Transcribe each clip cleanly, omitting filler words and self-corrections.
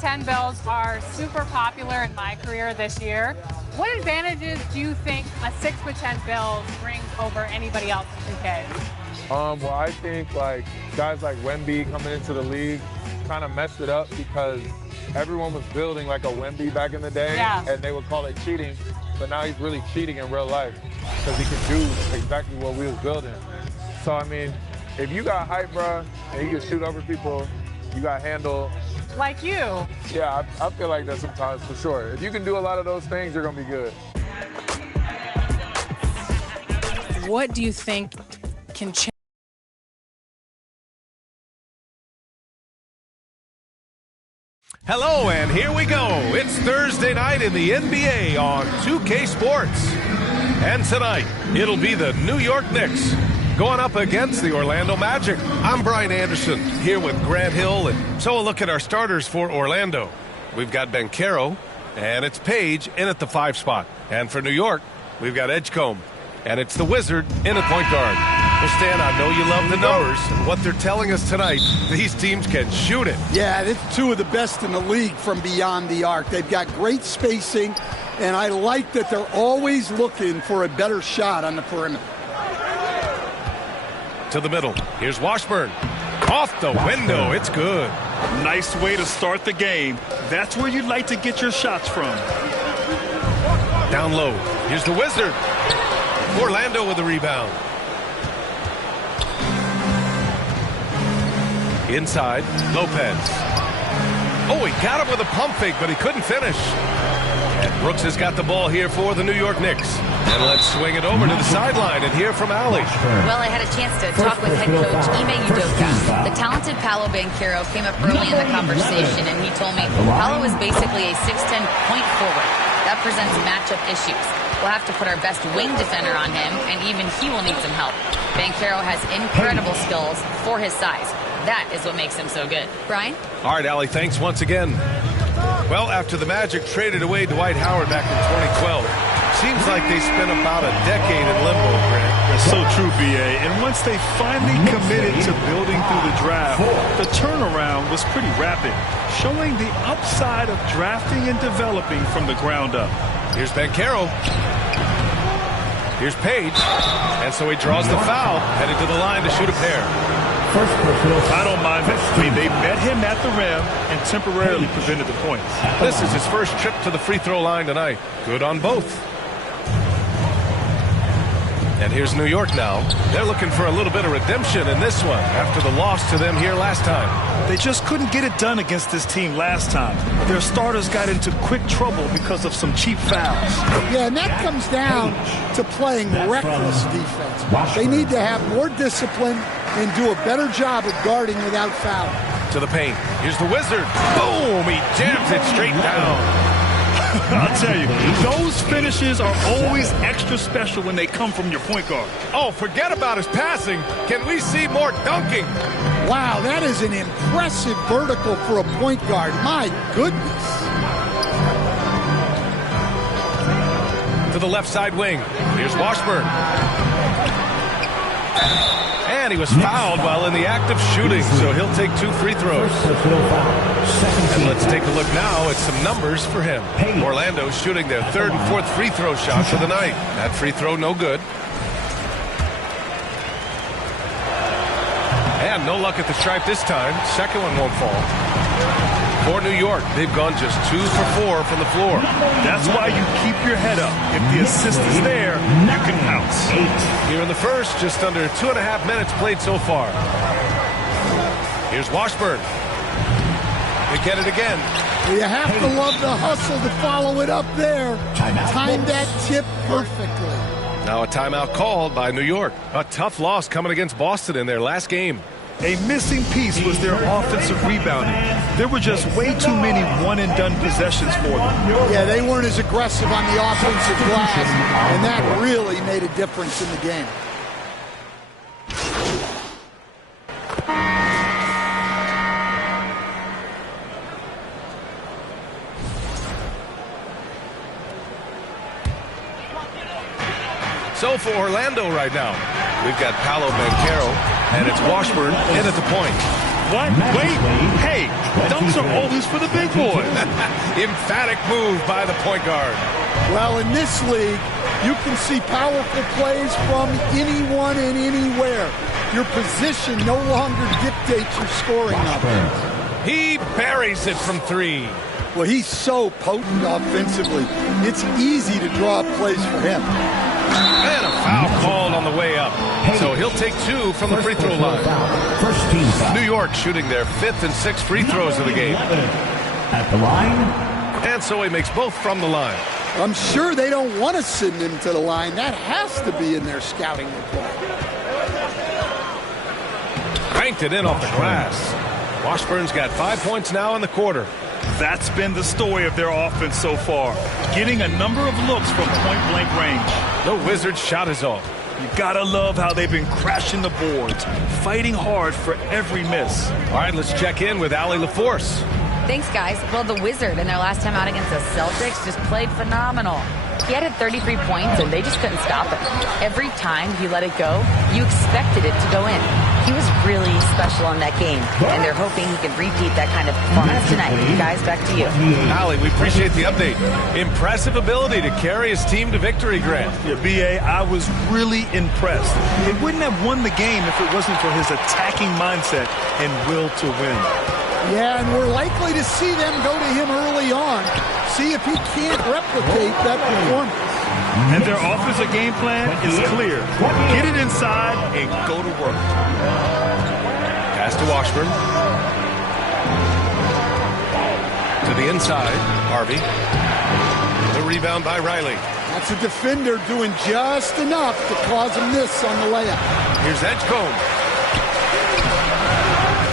10 bills are super popular in MyCareer this year. What advantages do you think a 6'10" bill brings over anybody else in 2K? Well, I think like guys like Wemby coming into the league kind of messed it up because everyone was building like a Wemby back in the day, and they would call it cheating. But now he's really cheating in real life because he can do exactly what we was building. So I mean, if you got height, bro, and you can shoot over people, you got handle. Like you. Yeah, I feel like that sometimes for sure. If you can do a lot of those things, you're gonna be good. What do you think can change? Hello, and here we go. It's Thursday night in the NBA on 2K Sports. And tonight, it'll be the New York Knicks going up against the Orlando Magic. I'm Brian Anderson here with Grant Hill, and so a look at our starters for Orlando. We've got MyCareer, and it's Page in at the 5 spot. And for New York, we've got Edgecombe, and it's the Wizard in at point guard. Well, Stan, I know you love the numbers. What they're telling us tonight, these teams can shoot it. Yeah, it's two of the best in the league from beyond the arc. They've got great spacing, and I like that they're always looking for a better shot on the perimeter. To the middle. Here's Washburn. Off the window. It's good. Nice way to start the game. That's where you'd like to get your shots from. Down low. Here's the Wizard. Orlando with the rebound. Inside, Lopez. Oh, he got him with a pump fake, but he couldn't finish. And Brooks has got the ball here for the New York Knicks. And let's swing it over to the sideline and hear from Allie. Well, I had a chance to talk with head coach Ime Udoka. The talented Paolo Banchero came up early in the conversation, and he told me Paolo is basically a 6'10" point forward. That presents matchup issues. We'll have to put our best wing defender on him, and even he will need some help. Banchero has incredible skills for his size. That is what makes him so good. Brian? All right, Allie, thanks once again. Well, after the Magic traded away Dwight Howard back in 2012, seems like they spent about a decade in limbo, Grant. That's so true, B.A. And once they finally committed to building through the draft, the turnaround was pretty rapid, showing the upside of drafting and developing from the ground up. Here's Banchero. Here's Page. And so he draws the foul, headed to the line to shoot a pair. I don't mind that. I mean, they met him at the rim and temporarily prevented the points. This is his first trip to the free throw line tonight. Good on both. And here's New York now. They're looking for a little bit of redemption in this one after the loss to them here last time. They just couldn't get it done against this team last time. Their starters got into quick trouble because of some cheap fouls. Yeah, and that comes down to playing reckless defense. They need to have more discipline and do a better job of guarding without fouling. To the paint. Here's the Wizard. Boom! He jams it straight down. I'll tell you, those finishes are always extra special when they come from your point guard. Oh, forget about his passing. Can we see more dunking? Wow, that is an impressive vertical for a point guard. My goodness. To the left side wing. Here's Washburn. And he was fouled while in the act of shooting, so he'll take 2 free throws. And let's take a look now at some numbers for him. Orlando shooting their 3rd and 4th free throw shots of the night. That free throw no good. And no luck at the stripe this time. Second one won't fall. For New York, they've gone just 2 for 4 from the floor. That's why you keep your head up. If the assist is there, you can pounce. Here in the first, just under 2.5 minutes played so far. Here's Washburn. They get it again. You have to love the hustle to follow it up there. Timed that tip perfectly. Now a timeout called by New York. A tough loss coming against Boston in their last game. A missing piece was their offensive rebounding. There were just way too many one-and-done possessions for them. Yeah, they weren't as aggressive on the offensive glass, and that really made a difference in the game. So for Orlando right now, we've got Paolo Banchero, and it's Washburn in at the point. What? Wait. Hey, dunks are always for the big boys. Emphatic move by the point guard. Well, in this league, you can see powerful plays from anyone and anywhere. Your position no longer dictates your scoring numbers. He buries it from three. Well, he's so potent offensively. It's easy to draw up plays for him. And a foul called on the way up. So he'll take two from the free throw line. First team foul. New York shooting their 5th and 6th free throws of the game. At the line. And so he makes both from the line. I'm sure they don't want to send him to the line. That has to be in their scouting report. Banked it in off the glass. Washburn's got 5 points now in the quarter. That's been the story of their offense so far. Getting a number of looks from point-blank range. The Wizards' shot is off. You gotta love how they've been crashing the boards, fighting hard for every miss. All right, let's check in with Allie LaForce. Thanks, guys. Well, the Wizard in their last time out against the Celtics just played phenomenal. He had 33 points, and they just couldn't stop him. Every time he let it go, you expected it to go in. He was really special in that game, and they're hoping he can repeat that kind of performance tonight. Guys, back to you. Allie, we appreciate the update. Impressive ability to carry his team to victory, Grant. Yeah, B.A., I was really impressed. They wouldn't have won the game if it wasn't for his attacking mindset and will to win. Yeah, and we're likely to see them go to him early on. See if he can't replicate that performance. And their offensive game plan is clear. Get it inside and go to work. Pass to Washburn. To the inside, Harvey. The rebound by Riley. That's a defender doing just enough to cause a miss on the layup. Here's Edgecombe.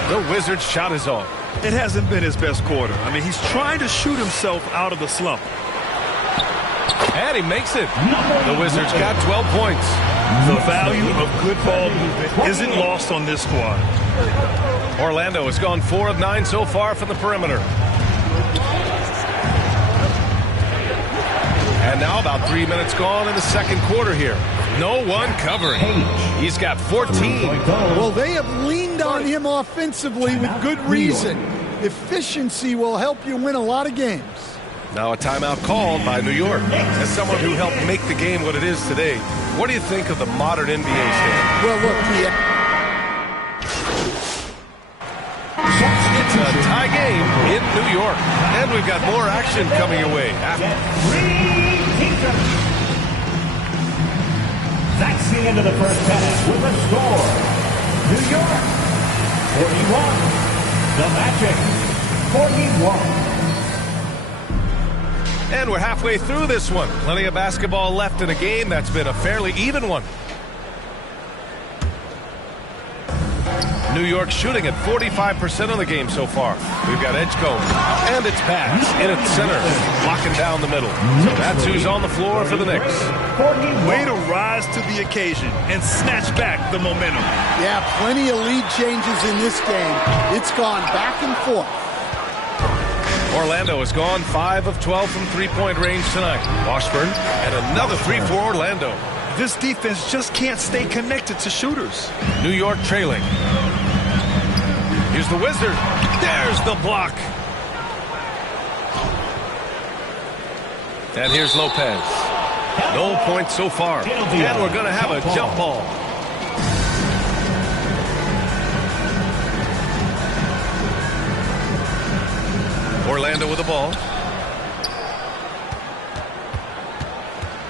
The Wizards' shot is off. It hasn't been his best quarter. I mean, he's trying to shoot himself out of the slump. And he makes it. The Wizards got 12 points. The value of good ball movement isn't lost on this squad. Orlando has gone 4 of 9 so far from the perimeter. And now about 3 minutes gone in the second quarter here. No one covering. He's got 14. Well, they have leaned on him offensively with good reason. Efficiency will help you win a lot of games. Now a timeout called by New York. As someone who helped make the game what it is today, what do you think of the modern NBA standard? Well, look, it's a tie game in New York. And we've got more action coming your way. That's the end of the first half with the score. New York, 41. The Magic, 41. And we're halfway through this one. Plenty of basketball left in a game that's been a fairly even one. New York shooting at 45% of the game so far. We've got Edgecombe, and it's pass in at center, blocking down the middle. So that's who's on the floor for the Knicks. Way to rise to the occasion and snatch back the momentum. Yeah, plenty of lead changes in this game. It's gone back and forth. Orlando has gone 5 of 12 from three-point range tonight. Washburn, and another 3 for Orlando. This defense just can't stay connected to shooters. New York trailing. Here's the Wizard. There's the block. And here's Lopez. No points so far. And we're going to have a jump ball. Orlando with the ball.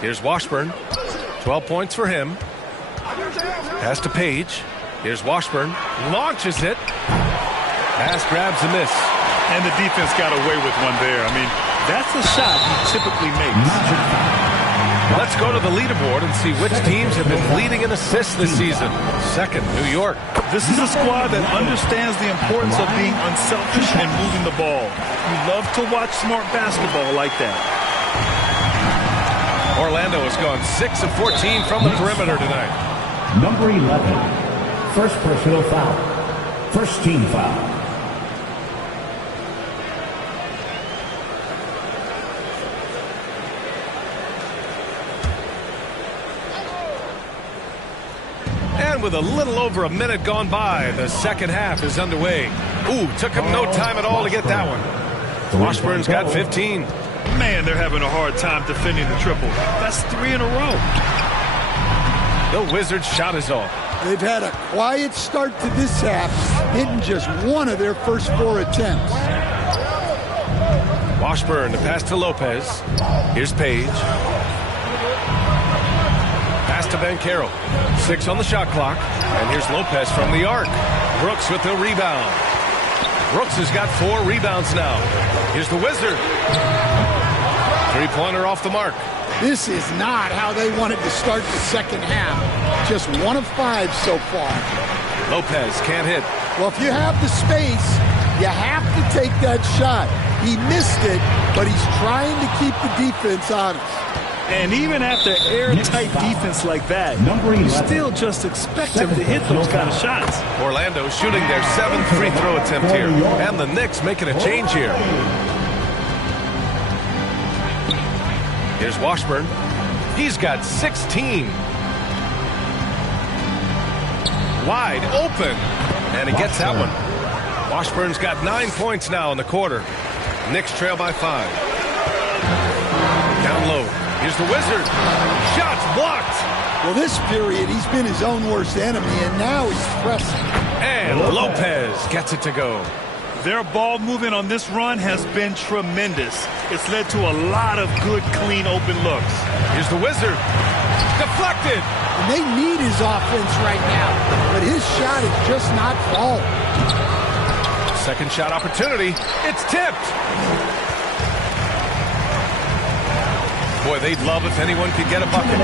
Here's Washburn. 12 points for him. Pass to Page. Here's Washburn. Launches it. Pass grabs a miss. And the defense got away with one there. I mean, that's a shot he typically makes. Let's go to the leaderboard and see which teams have been leading in assists this season. Second, New York. This is a squad that understands the importance of being unselfish and moving the ball. You love to watch smart basketball like that. Orlando has gone 6 of 14 from the perimeter tonight. Number 11, first personal foul. First team foul. And with a little over a minute gone by, the second half is underway. Ooh, took him no time at all to get that one. Washburn's got 15. Man, they're having a hard time defending the triple. That's 3 in a row. The Wizards' shot is off. They've had a quiet start to this half, hitting just one of their first 4 attempts. Washburn to pass to Lopez. Here's Page. Pass to Banchero. 6 on the shot clock. And here's Lopez from the arc. Brooks with the rebound. Brooks has got 4 rebounds now. Here's the Wizard. Three-pointer off the mark. This is not how they wanted to start the second half. Just 1 of 5 so far. Lopez can't hit. Well, if you have the space, you have to take that shot. He missed it, but he's trying to keep the defense honest. And even after airtight defense like that, you still just expect him to hit those kind of shots. Orlando shooting their 7th free throw attempt here. And the Knicks making a change here. Here's Washburn. He's got 16. Wide open. And he gets that one. Washburn's got 9 points now in the quarter. Knicks trail by 5. Down low. Here's the Wizard. Shots blocked. Well, this period, he's been his own worst enemy, and now he's pressing. And Lopez gets it to go. Their ball movement on this run has been tremendous. It's led to a lot of good, clean, open looks. Here's the Wizard. Deflected. And they need his offense right now, but his shot is just not falling. Second shot opportunity. It's tipped. Boy, they'd love if anyone could get a bucket.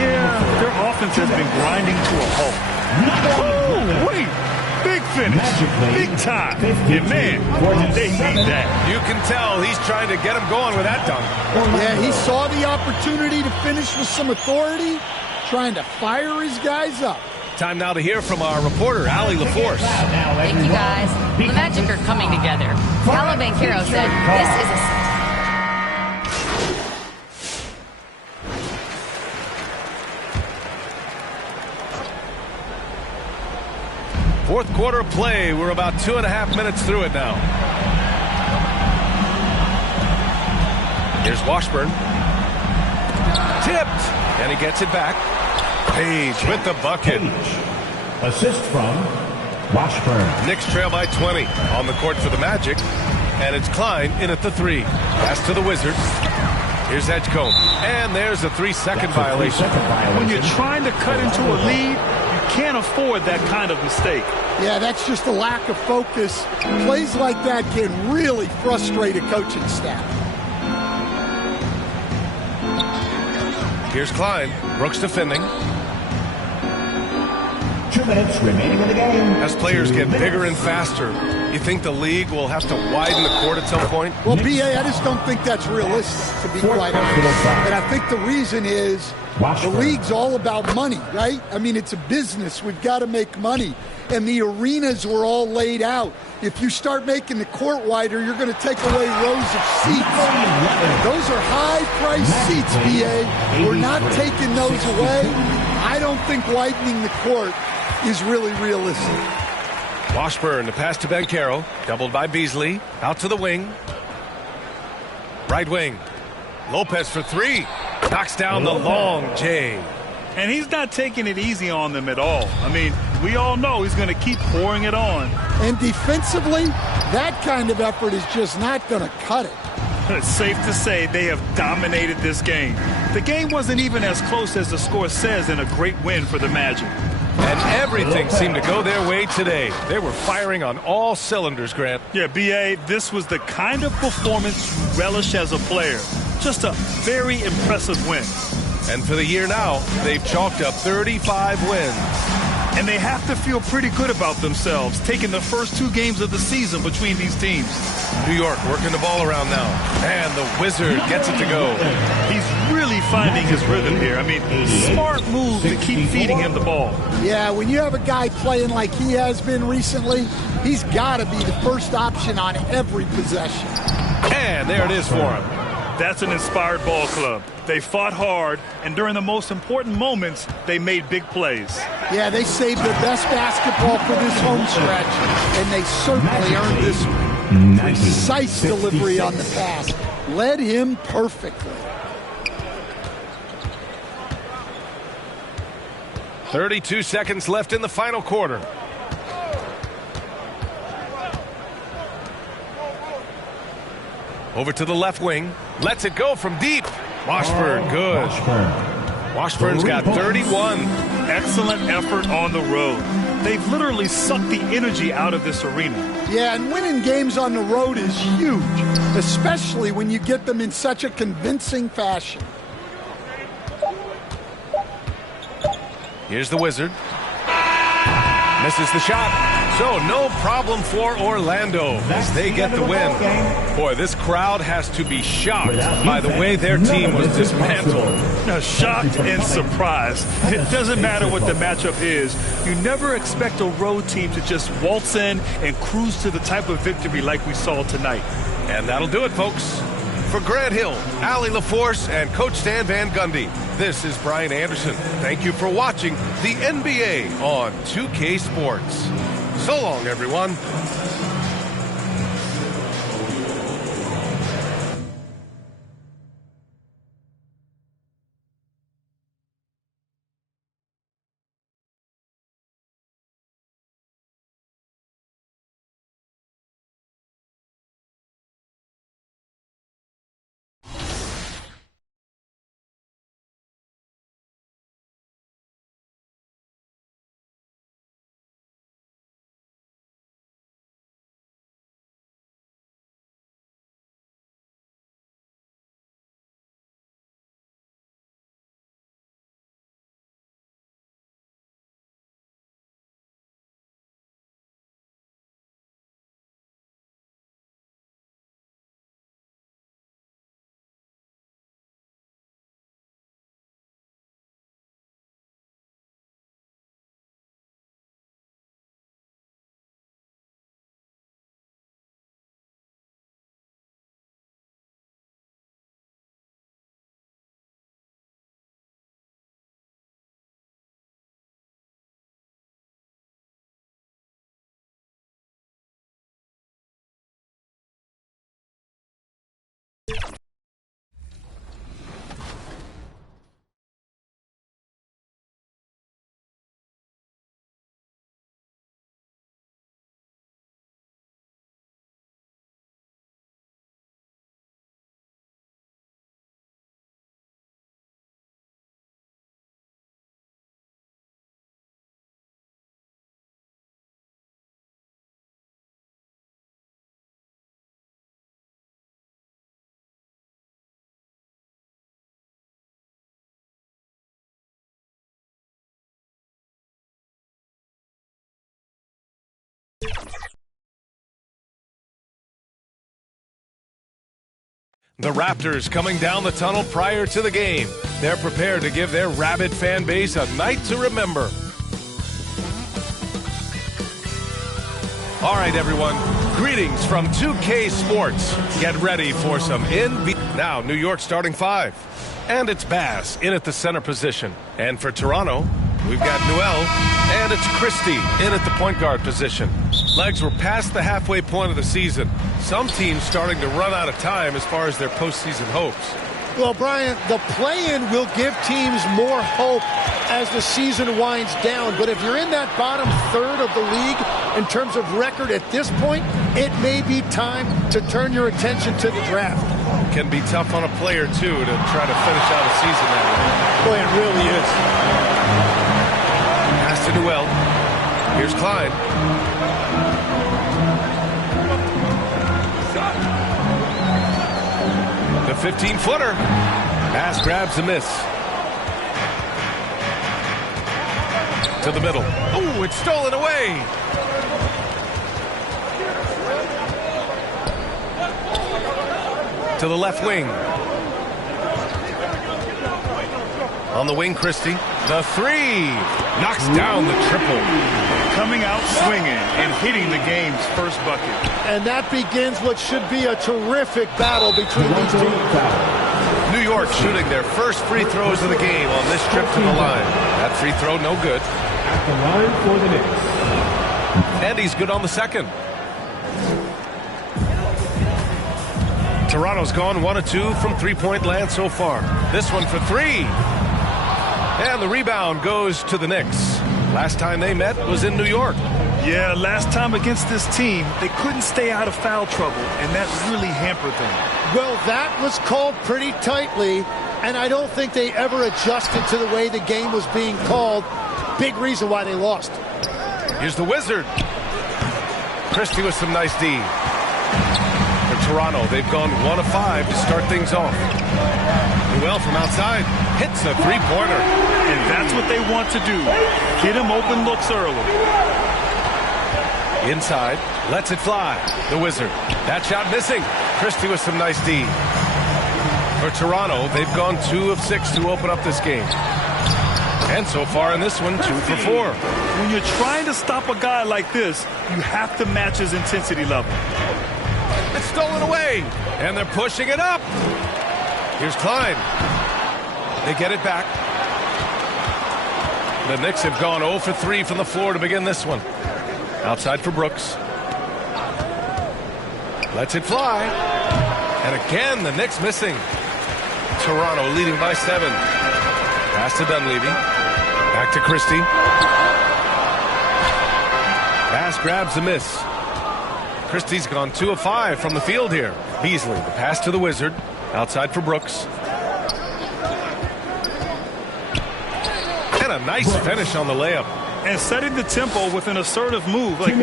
Yeah, their offense has been grinding to a halt. Oh, wait. Big finish. Big time. Yeah, man, they need that. You can tell he's trying to get him going with that dunk. Yeah, he saw the opportunity to finish with some authority, trying to fire his guys up. Time now to hear from our reporter, Allie LaForce. Thank you, guys. The Magic are coming together. Paolo Banchero said this is a... Fourth quarter of play. We're about 2.5 minutes through it now. Here's Washburn. Tipped. And he gets it back. Page with the bucket. Assist from Washburn. Knicks trail by 20 on the court for the Magic. And it's Klein in at the 3. Pass to the Wizards. Here's Edgecombe. And there's a 3-second violation. When you're trying to cut into a lead, can't afford that kind of mistake. Yeah, that's just a lack of focus. Plays like that can really frustrate a coaching staff. Here's Klein. Brooks defending. 2 minutes remaining in the game. As players get bigger and faster, you think the league will have to widen the court at some point? Well, B.A., I just don't think that's realistic, to be quite honest. And I think the reason is the league's all about money, right? I mean, it's a business. We've got to make money. And the arenas were all laid out. If you start making the court wider, you're going to take away rows of seats. Those are high-priced seats, B.A. We're not taking those away. I don't think widening the court is really realistic. Washburn, the pass to Banchero, doubled by Beasley, out to the wing. Right wing. Lopez for 3. Knocks down the long J. And he's not taking it easy on them at all. I mean, we all know he's going to keep pouring it on. And defensively, that kind of effort is just not going to cut it. It's safe to say they have dominated this game. The game wasn't even as close as the score says in a great win for the Magic. And everything seemed to go their way today. They were firing on all cylinders, Grant. Yeah, B.A., this was the kind of performance you relish as a player. Just a very impressive win. And for the year now, they've chalked up 35 wins. And they have to feel pretty good about themselves, taking the first 2 games of the season between these teams. New York working the ball around now. And the Wizard gets it to go. He's really finding his rhythm here. I mean, smart move to keep feeding him the ball. Yeah, when you have a guy playing like he has been recently, he's got to be the first option on every possession. And there it is for him. That's an inspired ball club. They fought hard, and during the most important moments, they made big plays. Yeah, they saved their best basketball for this home stretch, and they certainly earned this one. Precise delivery on the pass. Led him perfectly. 32 seconds left in the final quarter. Over to the left wing. Lets it go from deep. Washburn, good. Washburn's got 31. Excellent effort on the road. They've literally sucked the energy out of this arena. Yeah, and winning games on the road is huge, especially when you get them in such a convincing fashion. Here's the Wizard. Misses the shot. So no problem for Orlando as they get the win. Boy, this crowd has to be shocked by the way their team was dismantled. Now, shocked and surprised. It doesn't matter what the matchup is. You never expect a road team to just waltz in and cruise to the type of victory like we saw tonight. And that'll do it, folks. For Grant Hill, Allie LaForce, and Coach Stan Van Gundy, this is Brian Anderson. Thank you for watching the NBA on 2K Sports. So long, everyone. The Raptors coming down the tunnel prior to the game. They're prepared to give their rabid fan base a night to remember. All right, everyone. Greetings from 2K Sports. Get ready for some NBA. Now, New York starting five. And it's Bass in at the center position. And for Toronto, we've got Noel, and it's Christie in at the point guard position. Legs were past the halfway point of the season. Some teams starting to run out of time as far as their postseason hopes. Well, Brian, the play-in will give teams more hope as the season winds down. But if you're in that bottom third of the league in terms of record at this point, it may be time to turn your attention to the draft. It can be tough on a player, too, to try to finish out a season that way. Boy, it really is. Pass to Noel. Here's Klein. The 15-footer. Pass grabs a miss. To the middle. Oh, it's stolen away. To the left wing. On the wing, Christie. The three. Knocks down the triple. coming out swinging and hitting the game's first bucket. And that begins what should be a terrific battle between these teams. New York shooting their first free throws of the game on this trip to the line. That free throw no good. At the line for the Knicks. And he's good on the second. Toronto's gone 1 of 2 from three-point land so far. This one for three. And the rebound goes to the Knicks. Last time they met was in New York. Yeah, last time against this team, they couldn't stay out of foul trouble, and that really hampered them. Well, that was called pretty tightly, and I don't think they ever adjusted to the way the game was being called. Big reason why they lost. Here's the Wizard. Christie with some nice D. For Toronto, they've gone 1 of 5 to start things off. Well from outside, hits a three-pointer. And that's what they want to do. Get him open looks early. Inside, lets it fly. The Wizard. That shot missing. Christie with some nice D. For Toronto, they've gone 2 of 6 to open up this game. And so far in this one, 2 for 4. When you're trying to stop a guy like this, you have to match his intensity level. It's stolen away. And they're pushing it up. Here's Klein. They get it back. The Knicks have gone 0 for 3 from the floor to begin this one. Outside for Brooks. Lets it fly. And again, the Knicks missing. Toronto leading by 7. Pass to Dunleavy. Back to Christie. Pass grabs a miss. Christie's gone 2 of 5 from the field here. Beasley, the pass to the Wizard. Outside for Brooks. And a nice finish on the layup. And setting the tempo with an assertive move. Like,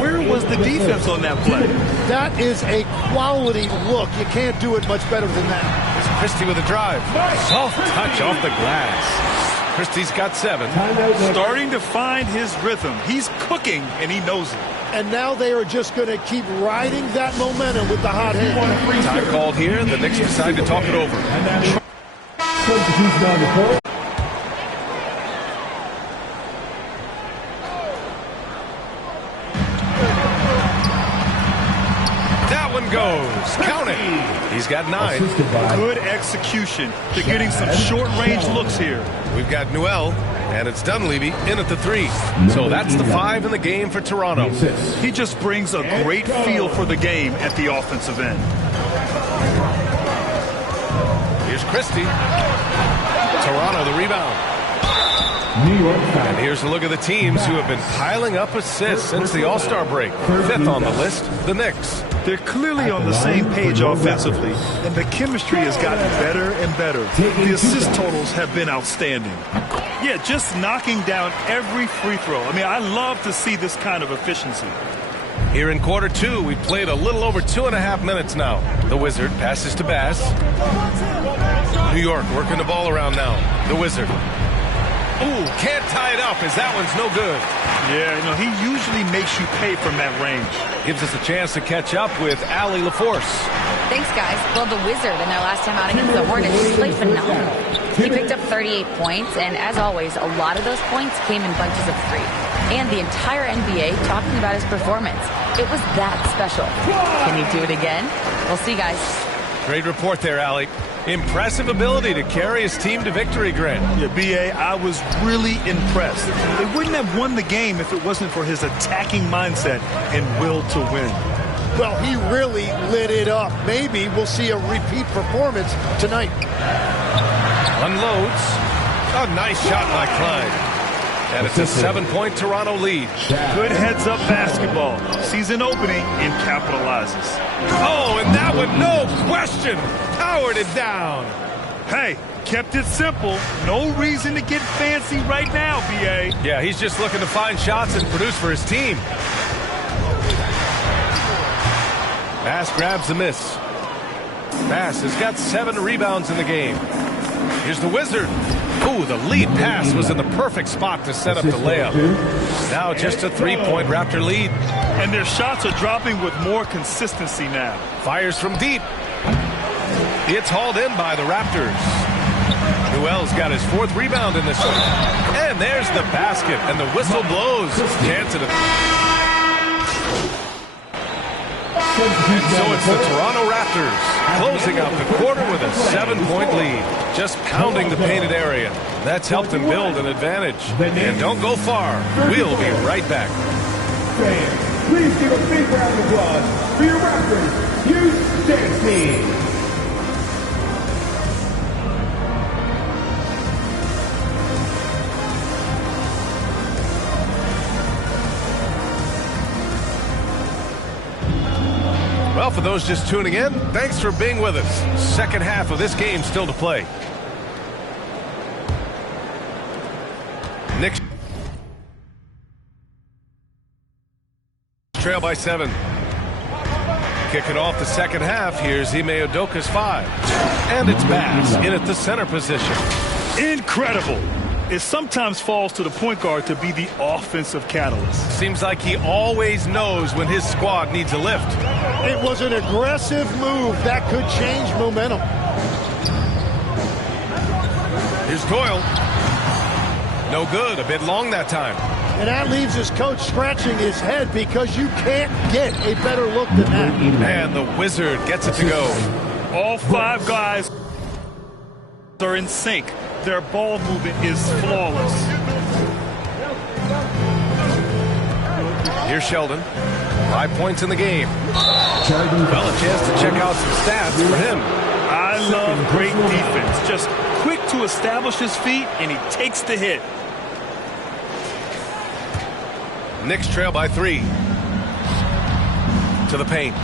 where was the defense on that play? That is a quality look. You can't do it much better than that. It's Christie with a drive. Soft touch off the glass. Christie's got 7. Starting to find his rhythm. He's cooking, and he knows it. And now they are just going to keep riding that momentum with the hot hand. Time called here. The Knicks decide to talk it over. That one goes. Count it. He's got 9. Good execution. They're getting some short-range looks here. We've got Newell, and it's Dunleavy in at the 3. So that's the 5 in the game for Toronto. He just brings a great feel for the game at the offensive end. Here's Christie. Toronto, the rebound. And here's a look at the teams who have been piling up assists since the All-Star break. 5th on the list, the Knicks. They're clearly on the same page offensively, and the chemistry has gotten better and better. The assist totals have been outstanding. Yeah, just knocking down every free throw. I mean, I love to see this kind of efficiency. Here in quarter 2, we've played a little over 2.5 minutes now. The Wizard passes to Bass. New York working the ball around now. The Wizard. Ooh, can't tie it up as that one's no good. Yeah, you know, he usually makes you pay from that range. Gives us a chance to catch up with Allie LaForce. Thanks, guys. Well, the Wizard in their last time out against the Hornets played phenomenal. He picked up 38 points, and as always, a lot of those points came in bunches of 3. And the entire NBA talking about his performance. It was that special. Can he do it again? We'll see, guys. Great report there, Allie. Impressive ability to carry his team to victory, Grant. Yeah, B.A., I was really impressed. They wouldn't have won the game if it wasn't for his attacking mindset and will to win. Well, he really lit it up. Maybe we'll see a repeat performance tonight. Unloads. A nice shot by Klein. And it's a 7-point Toronto lead. Good heads-up basketball. Season opening and capitalizes. Oh, and that one, no question, powered it down. Hey, kept it simple. No reason to get fancy right now, B.A. Yeah, he's just looking to find shots and produce for his team. Bass grabs the miss. Bass has got 7 rebounds in the game. Here's the Wizard. Ooh, the lead pass was in the perfect spot to set up the layup. Now just a 3-point Raptor lead. And their shots are dropping with more consistency now. Fires from deep. It's hauled in by the Raptors. Newell's got his 4th rebound in this one. And there's the basket, and the whistle blows. Chance at it. And so it's the Toronto Raptors closing out the quarter with a 7-point lead. Just pounding the painted area. That's helped them build an advantage. And don't go far. We'll be right back. Fans, please give a big round of applause for your Raptors Youth Day team. Well, for those just tuning in, thanks for being with us. Second half of this game still to play. Knicks trail by 7. Kicking off the second half, here's Ime Udoka's 5. And it's Bass in at the center position. Incredible. It sometimes falls to the point guard to be the offensive catalyst. Seems like he always knows when his squad needs a lift. It was an aggressive move that could change momentum. Here's Doyle. No good. A bit long that time. And that leaves his coach scratching his head because you can't get a better look than that. And the Wizard gets it to go. All 5 guys are in sync. Their ball movement is flawless. Here's Sheldon. 5 points in the game. Well, a chance to check out some stats for him. I love great defense. Just quick to establish his feet, and he takes the hit. Knicks trail by 3. To the paint.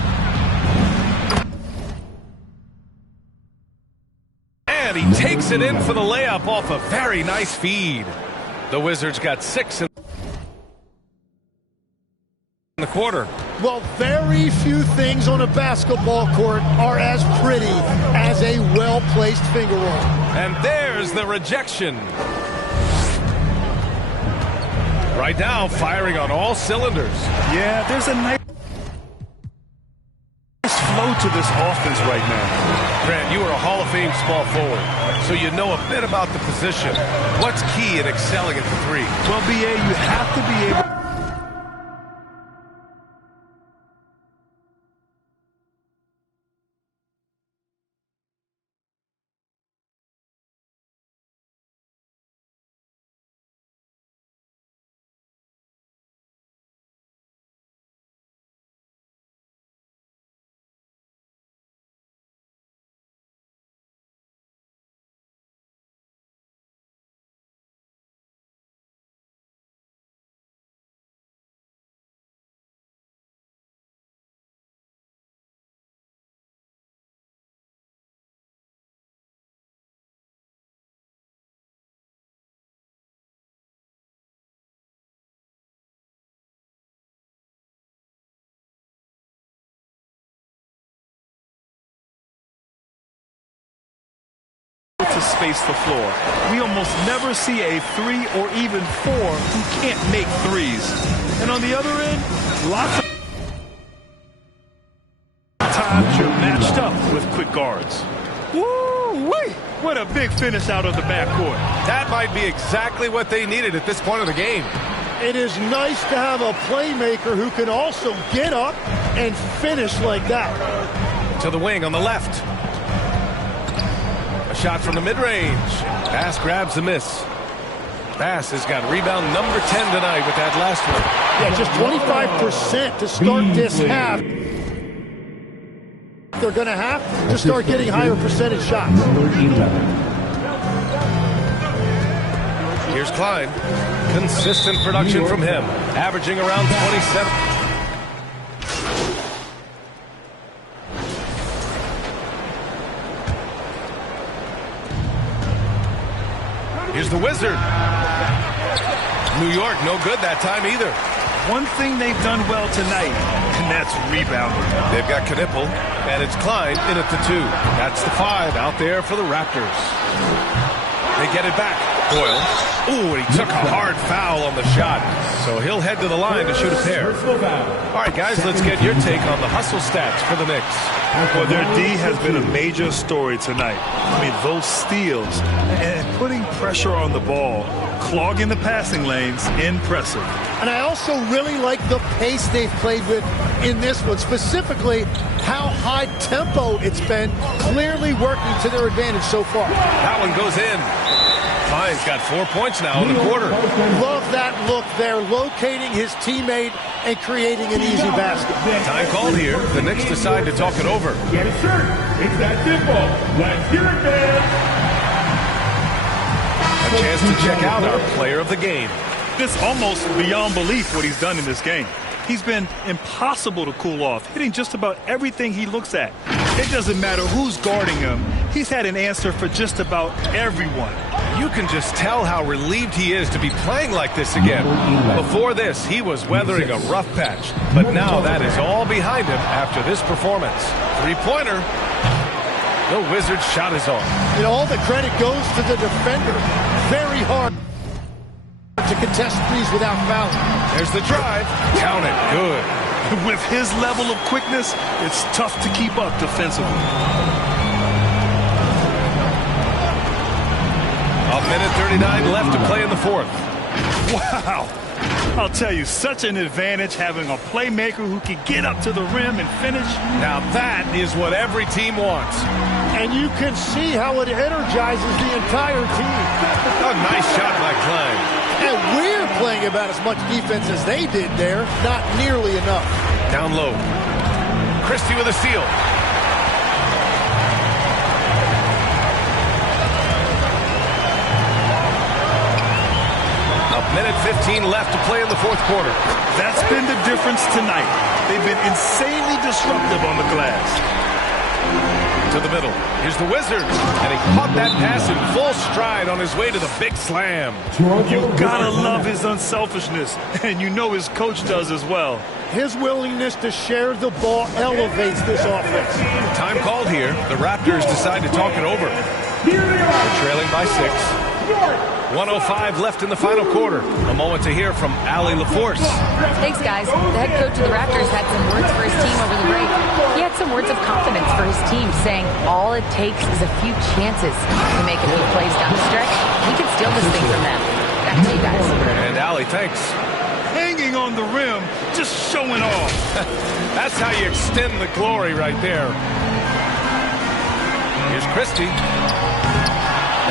And he takes it in for the layup off a very nice feed. The Wizards got 6 in the quarter. Well, very few things on a basketball court are as pretty as a well-placed finger roll. And there's the rejection. Right now, firing on all cylinders. Yeah, there's a nice flow to this offense right now. Grant, you were a Hall of Fame small forward, so you know a bit about the position. What's key in excelling at the 3? Well, BA, you have to be able to space the floor. We almost never see a 3 or even 4 who can't make threes. And on the other end, lots of times you're matched up with quick guards. Woo-wee! What a big finish out of the backcourt. That might be exactly what they needed at this point of the game. It is nice to have a playmaker who can also get up and finish like that. To the wing on the left. A shot from the mid-range. Bass grabs the miss. Bass has got rebound number 10 tonight with that last one. Yeah, just 25% to start this half. They're going to have to start getting higher percentage shots. Here's Klein. Consistent production from him, averaging around 27. Here's the Wizard. New York, no good that time either. One thing they've done well tonight, and that's rebounding. They've got Knipple, and it's Klein in at the 2. That's the 5 out there for the Raptors. They get it back. Doyle. Ooh, and he took a hard foul on the shot. So he'll head to the line to shoot a pair. All right, guys, let's get your take on the hustle stats for the Knicks. Well, their D has been a major story tonight. I mean, those steals and putting pressure on the ball, clogging the passing lanes, impressive. And I also really like the pace they've played with in this one, specifically how high tempo it's been, clearly working to their advantage so far. That one goes in. Fine's got 4 points now in the quarter. Love that look there, locating his teammate and creating an easy basket. Time called here. The Knicks decide to talk it over. Get a shirt. It's that simple. Let's hear it, man. A chance to check out our player of the game. It's almost beyond belief what he's done in this game. He's been impossible to cool off, hitting just about everything he looks at. It doesn't matter who's guarding him. He's had an answer for just about everyone. You can just tell how relieved he is to be playing like this again. Before this, he was weathering a rough patch, but now that is all behind him after this performance. Three-pointer. The Wizards' shot is on. And all the credit goes to the defender. Very hard to contest threes without fouling. There's the drive. Count it. Good. With his level of quickness, it's tough to keep up defensively. A minute 39 left to play in the fourth. Wow. I'll tell you, such an advantage having a playmaker who can get up to the rim and finish. Now that is what every team wants. And you can see how it energizes the entire team. A nice shot by Klein. And we're playing about as much defense as they did there. Not nearly enough. Down low. Christie with a steal. Minute 15 left to play in the fourth quarter. That's been the difference tonight. They've been insanely disruptive on the glass. To the middle. Here's the Wizards. And he caught that pass in full stride on his way to the big slam. You gotta love his unselfishness. And you know his coach does as well. His willingness to share the ball elevates this offense. Time called here. The Raptors decide to talk it over. They're trailing by 6. 1:05 left in the final quarter. A moment to hear from Allie LaForce. Thanks, guys. The head coach of the Raptors had some words for his team over the break. He had some words of confidence for his team, saying all it takes is a few chances to make a few plays down the stretch. We can steal this thing from them. Back to you guys. And Allie, thanks. Hanging on the rim, just showing off. That's how you extend the glory right there. Here's Christie.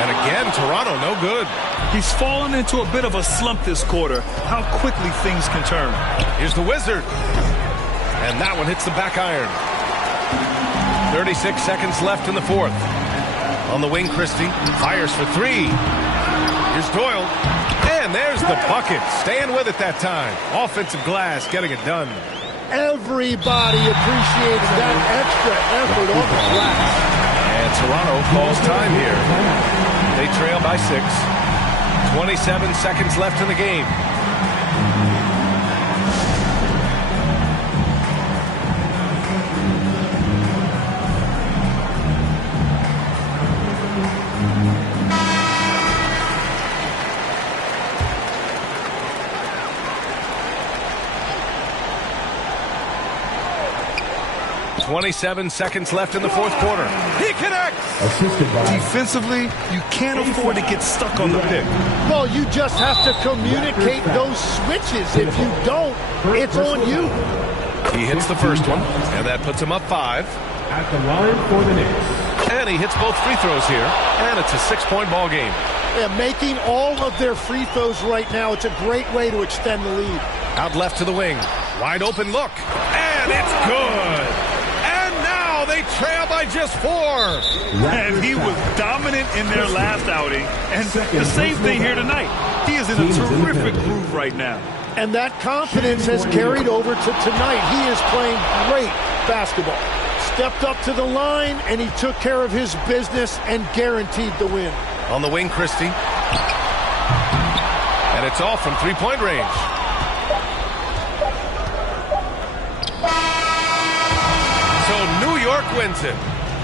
And again, Toronto, no good. He's fallen into a bit of a slump this quarter. How quickly things can turn. Here's the Wizard. And that one hits the back iron. 36 seconds left in the fourth. On the wing, Christie fires for three. Here's Doyle. And there's the bucket. Staying with it that time. Offensive glass, getting it done. Everybody appreciates that extra effort on the glass. And Toronto calls time here. They trail by 6. 27 seconds left in the game. .27 seconds left in the fourth quarter. He connects! Defensively, you can't afford to get stuck on the pick. Well, you just have to communicate those switches. If you don't, it's on you. He hits the first one, and that puts him up 5. At the line for the Knicks. And he hits both free throws here, and it's a 6-point ball game. Yeah, making all of their free throws right now, it's a great way to extend the lead. Out left to the wing. Wide open look. And it's good! They trail by just 4. And he was dominant in their last outing. And the same thing here tonight. He is in a terrific groove right now. And that confidence has carried over to tonight. He is playing great basketball. Stepped up to the line, and he took care of his business and guaranteed the win. On the wing, Christie. And it's off from three-point range. So New York wins it.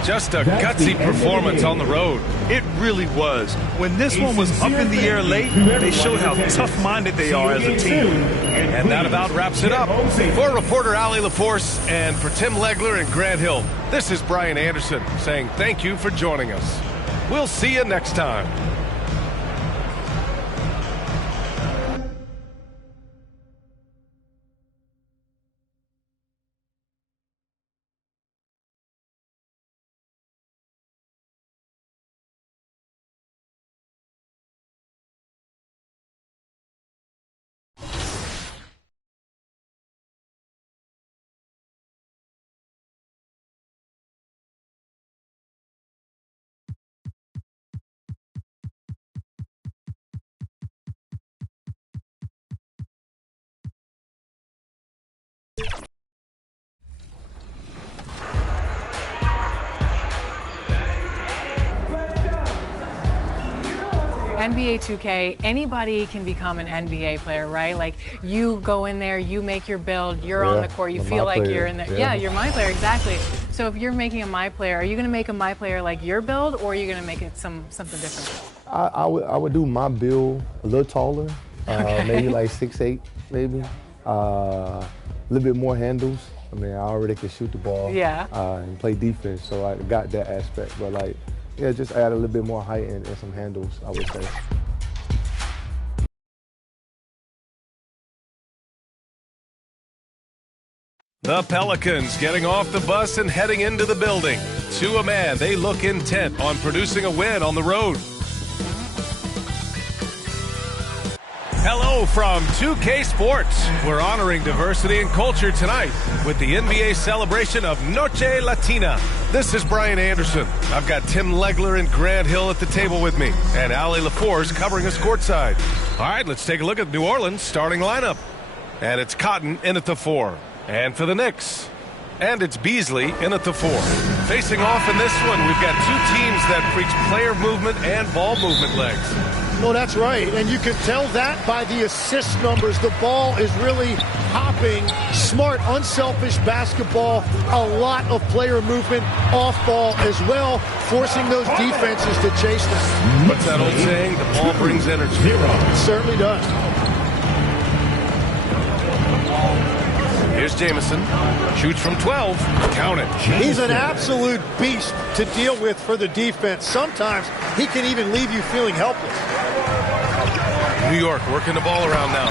Just a gutsy performance on the road. It really was. When this one was up in the air late, they showed how tough-minded they are as a team. And that about wraps it up. For reporter Allie LaForce and for Tim Legler and Grant Hill, this is Brian Anderson saying thank you for joining us. We'll see you next time. NBA 2K, anybody can become an NBA player, right? Like, you go in there, you make your build, you're on the court, you feel like you're in there. Yeah, you're my player, exactly. So if you're making a my player, are you going to make a my player like your build, or are you going to make it something different? I would do my build a little taller, maybe like 6'8", maybe. A little bit more handles. I mean, I already can shoot the ball and play defense, so I got that aspect. But like, yeah, just add a little bit more height and some handles, I would say. The Pelicans getting off the bus and heading into the building. To a man, they look intent on producing a win on the road. Hello from 2K Sports. We're honoring diversity and culture tonight with the NBA celebration of Noche Latina. This is Brian Anderson. I've got Tim Legler and Grant Hill at the table with me, and Allie LaForce covering us courtside. All right, let's take a look at New Orleans' starting lineup. And it's Cotton in at the 4. And for the Knicks, and it's Beasley in at the 4. Facing off in this one, we've got two teams that preach player movement and ball movement legs. No, that's right. And you can tell that by the assist numbers. The ball is really hopping. Smart, unselfish basketball. A lot of player movement off ball as well, forcing those defenses to chase them. What's that old saying? The ball brings energy. It certainly does. Here's Jamison. Shoots from 12. Count it. He's an absolute beast to deal with for the defense. Sometimes he can even leave you feeling helpless. New York working the ball around now.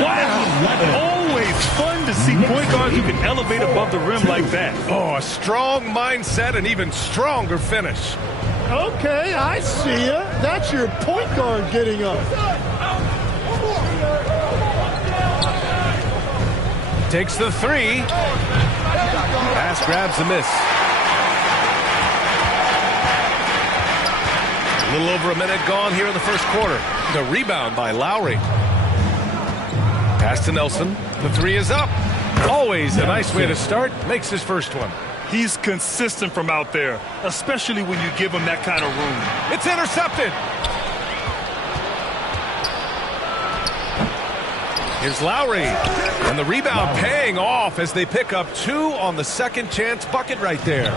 Wow! Always fun to see point guards who can elevate above the rim like that. Oh, a strong mindset and even stronger finish. Okay, I see you. That's your point guard getting up. Takes the 3. Pass grabs a miss. A little over a minute gone here in the first quarter. The rebound by Lowry. Pass to Nelson. The 3 is up. Always a nice way to start. Makes his first one. He's consistent from out there, especially when you give him that kind of room. It's intercepted. Here's Lowry. And the rebound paying off as they pick up 2 on the second chance bucket right there.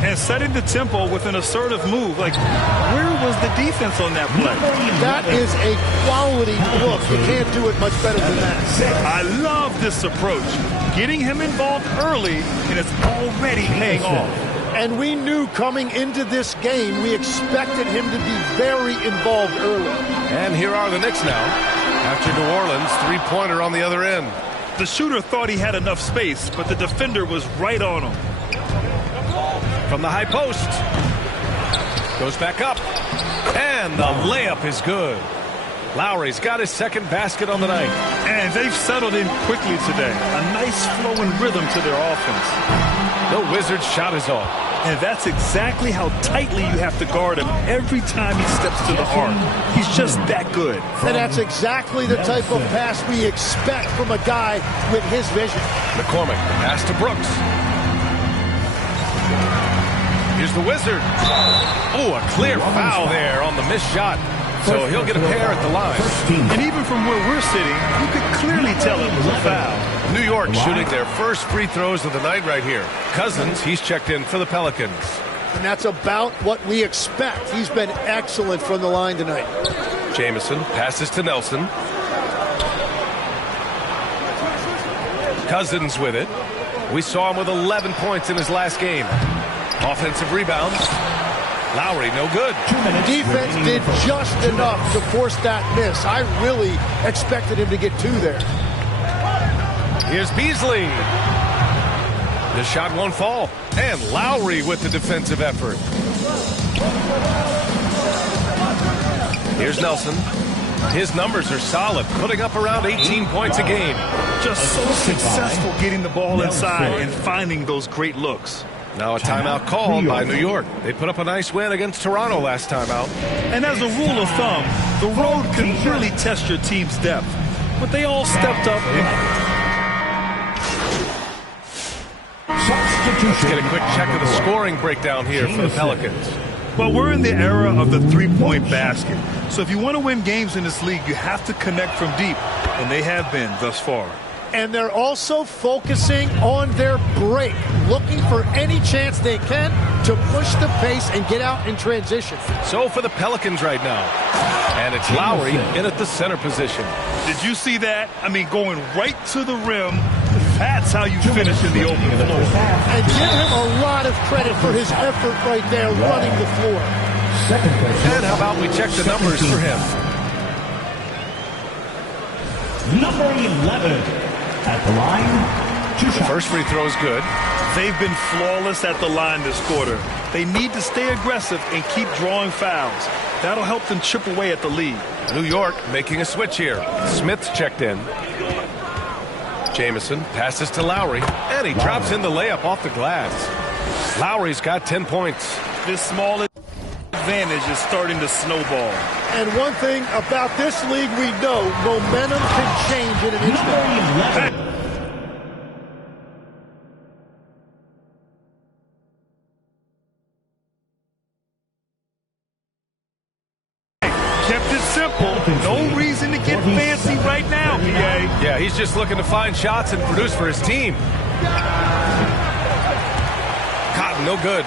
And setting the tempo with an assertive move. Like, where was the defense on that play? That is a quality look. You can't do it much better than that. I love this approach. Getting him involved early, and it's already paying off. And we knew coming into this game, we expected him to be very involved early. And here are the Knicks now. After New Orleans, three-pointer on the other end. The shooter thought he had enough space, but the defender was right on him. From the high post. Goes back up. And the layup is good. Lowry's got his second basket on the night. And they've settled in quickly today. A nice flowing rhythm to their offense. The Wizards' shot is off. And that's exactly how tightly you have to guard him every time he steps to the arc. He's just that good. And that's exactly the type of pass we expect from a guy with his vision. McCormick, pass to Brooks. Here's the Wizard. Oh, a clear foul there on the missed shot. So he'll get a pair at the line. And even from where we're sitting, you could clearly tell it was a foul. New York shooting their first free throws of the night right here. Cousins, he's checked in for the Pelicans. and that's about what we expect. He's been excellent from the line tonight. Jamison passes to Nelson. Cousins with it. We saw him with 11 points in his last game. Offensive rebounds. Lowry, no good. Defense did just enough to force that miss. I really expected him to get 2 there. Here's Beasley. The shot won't fall. And Lowry with the defensive effort. Here's Nelson. His numbers are solid, putting up around 18 points a game. Just so successful getting the ball inside and finding those great looks. Now a timeout called by New York. They put up a nice win against Toronto last time out. And as a rule of thumb, the road can really test your team's depth. But they all stepped up. Let's get a quick check of the scoring breakdown here for the Pelicans. Well, we're in the era of the three-point basket. So if you want to win games in this league, you have to connect from deep. And they have been thus far. And they're also focusing on their break, looking for any chance they can to push the pace and get out in transition. So for the Pelicans right now. And it's Lowry in at the center position. Did you see that? I mean, going right to the rim. That's how you finish in the open floor. And give him a lot of credit for his effort right there running the floor. And how about we check the numbers for him? Number 11 at the line. The first free throw is good. They've been flawless at the line this quarter. They need to stay aggressive and keep drawing fouls. That'll help them chip away at the lead. New York making a switch here. Smith's checked in. Jamison passes to Lowry, and he drops in the layup off the glass. Lowry's got 10 points. This small advantage is starting to snowball. And one thing about this league we know, momentum can change in an instant. Kept it simple. No reason to get fancy right now, PA. Yeah, he's just looking to find shots and produce for his team. Cotton, no good.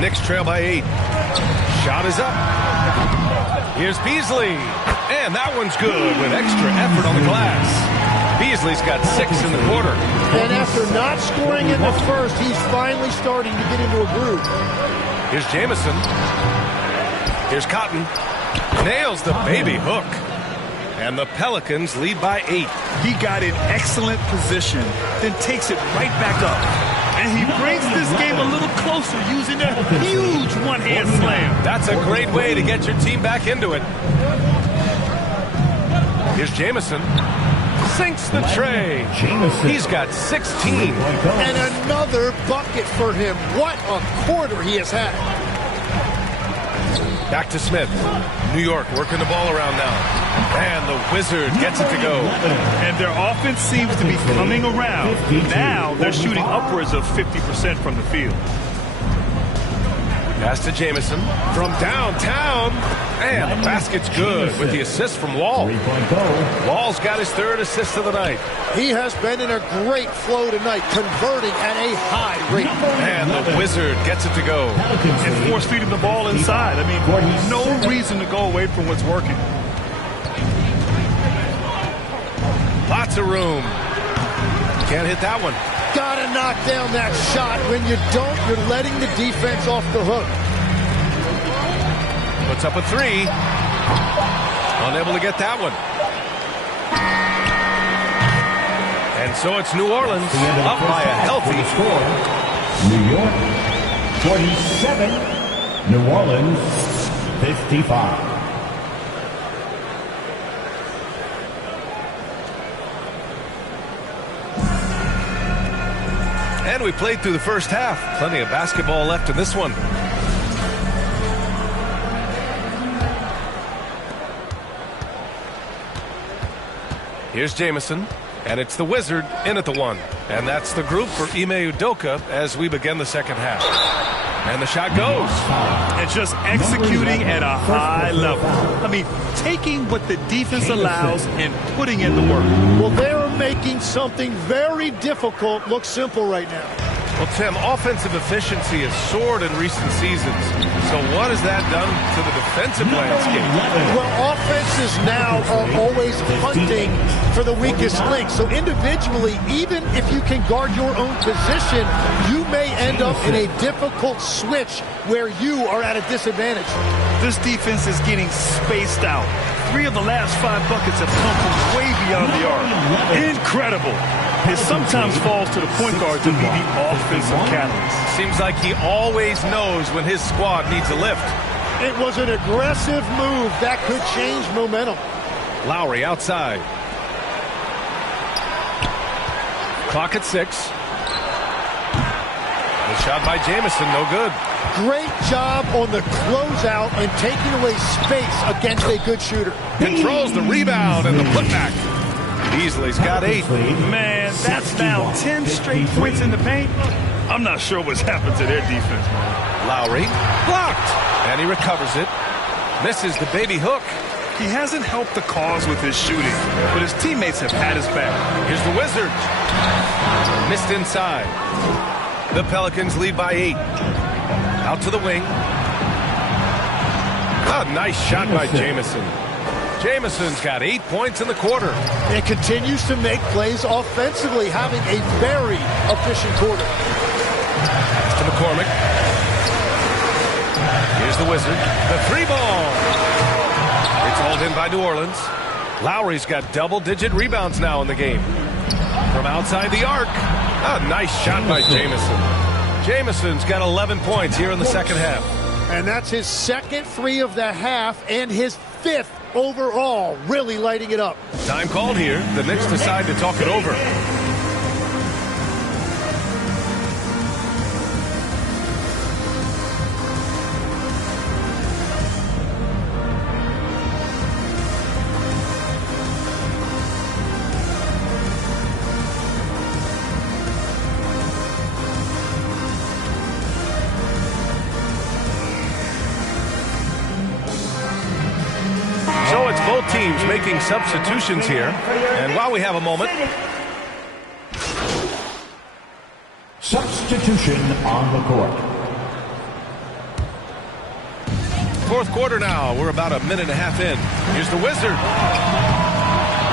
Knicks trail by 8. Shot is up. Here's Beasley. And that one's good with extra effort on the glass. Beasley's got 6 in the quarter. And after not scoring in the first, he's finally starting to get into a groove. Here's Jamison. Here's Cotton. Nails the baby hook. And the Pelicans lead by 8. He got in excellent position, then takes it right back up. And he brings this game a little closer using a huge one-hand slam. That's a great way to get your team back into it. Here's Jamison. Sinks the tray. He's got 16. And another bucket for him. What a quarter he has had. Back to Smith. New York working the ball around now. And the Wizard gets it to go. And their offense seems to be coming around. Now they're shooting upwards of 50% from the field. Pass to Jamison from downtown. And the basket's good with the assist from Wall. Wall's got his 3rd assist of the night. He has been in a great flow tonight, converting at a high rate. And the Wizard gets it to go. And force feeding the ball inside. I mean, no reason to go away from what's working. Lots of room. Can't hit that one. Gotta knock down that shot. When you don't, you're letting the defense off the hook. Puts up a 3. Unable to get that one. And so it's New Orleans up by a healthy score. New York 47, New Orleans 55. And we played through the first half. Plenty of basketball left in this one. Here's Jamison. And it's the Wizard in at the 1. And that's the group for Ime Udoka as we begin the second half. And the shot goes. And just executing at a high level. I mean, taking what the defense allows and putting in the work. Well, they're making something very difficult look simple right now. Well, Tim, offensive efficiency has soared in recent seasons. So what has that done to the defensive landscape? Well, offenses now are always hunting for the weakest link. So individually, even if you can guard your own position, you may end up in a difficult switch where you are at a disadvantage. This defense is getting spaced out. 3 of the last 5 buckets have come from way beyond the arc. Incredible. It sometimes falls to the point guard to be the offensive catalyst. Seems like he always knows when his squad needs a lift. It was an aggressive move that could change momentum. Lowry outside. Clock at 6. The shot by Jamison, no good. Great job on the closeout and taking away space against a good shooter. Controls the rebound and the putback. Beasley's got 8. Man, that's now 10 straight points in the paint. I'm not sure what's happened to their defense, man. Lowry blocked, and he recovers it. Misses the baby hook. He hasn't helped the cause with his shooting, but his teammates have had his back. Here's the Wizards. Missed inside. The Pelicans lead by 8. Out to the wing. A nice shot by Jamison. Jamison's got 8 points in the quarter. And continues to make plays offensively, having a very efficient quarter. To McCormick. Here's the Wizard. The 3-ball. It's hauled in by New Orleans. Lowry's got double-digit rebounds now in the game. From outside the arc. A nice shot by Jamison. Jamison's got 11 points here in the second half. And that's his second 3 of the half and his 5th overall, really lighting it up. Time called here. The Knicks decide to talk it over. Both teams making substitutions here. And while we have a moment. Substitution on the court. Fourth quarter now. We're about a minute and a half in. Here's the Wizard.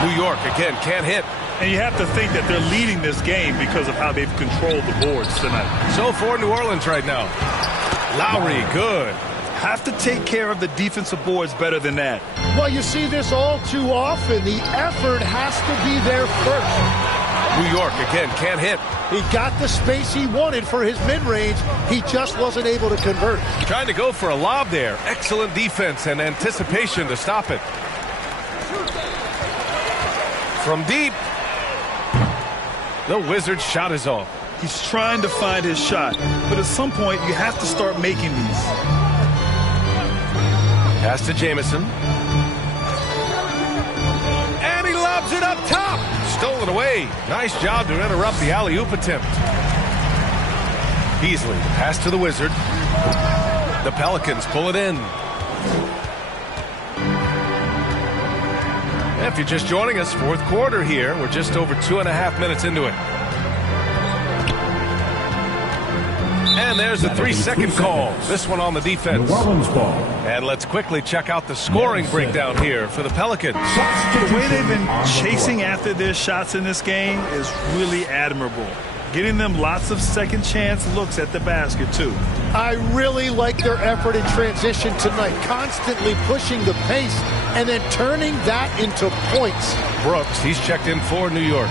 New York again can't hit. And you have to think that they're leading this game because of how they've controlled the boards tonight. So for New Orleans right now. Lowry, good. Have to take care of the defensive boards better than that. Well, you see this all too often. The effort has to be there first. New York, again, can't hit. He got the space he wanted for his mid-range. He just wasn't able to convert. Trying to go for a lob there. Excellent defense and anticipation to stop it. From deep. The Wizards' shot is off. He's trying to find his shot, but at some point you have to start making these. Pass to Jamison. And he lobs it up top. Stolen away. Nice job to interrupt the alley-oop attempt. Beasley, pass to the Wizard. The Pelicans pull it in. If you're just joining us, fourth quarter here. We're just over 2.5 minutes into it. And there's a 3-second call. This one on the defense. New Orleans ball. And let's quickly check out the scoring breakdown here for the Pelicans. The way they've been chasing after their shots in this game is really admirable. Getting them lots of second chance looks at the basket, too. I really like their effort in transition tonight, constantly pushing the pace and then turning that into points. Brooks, he's checked in for New York.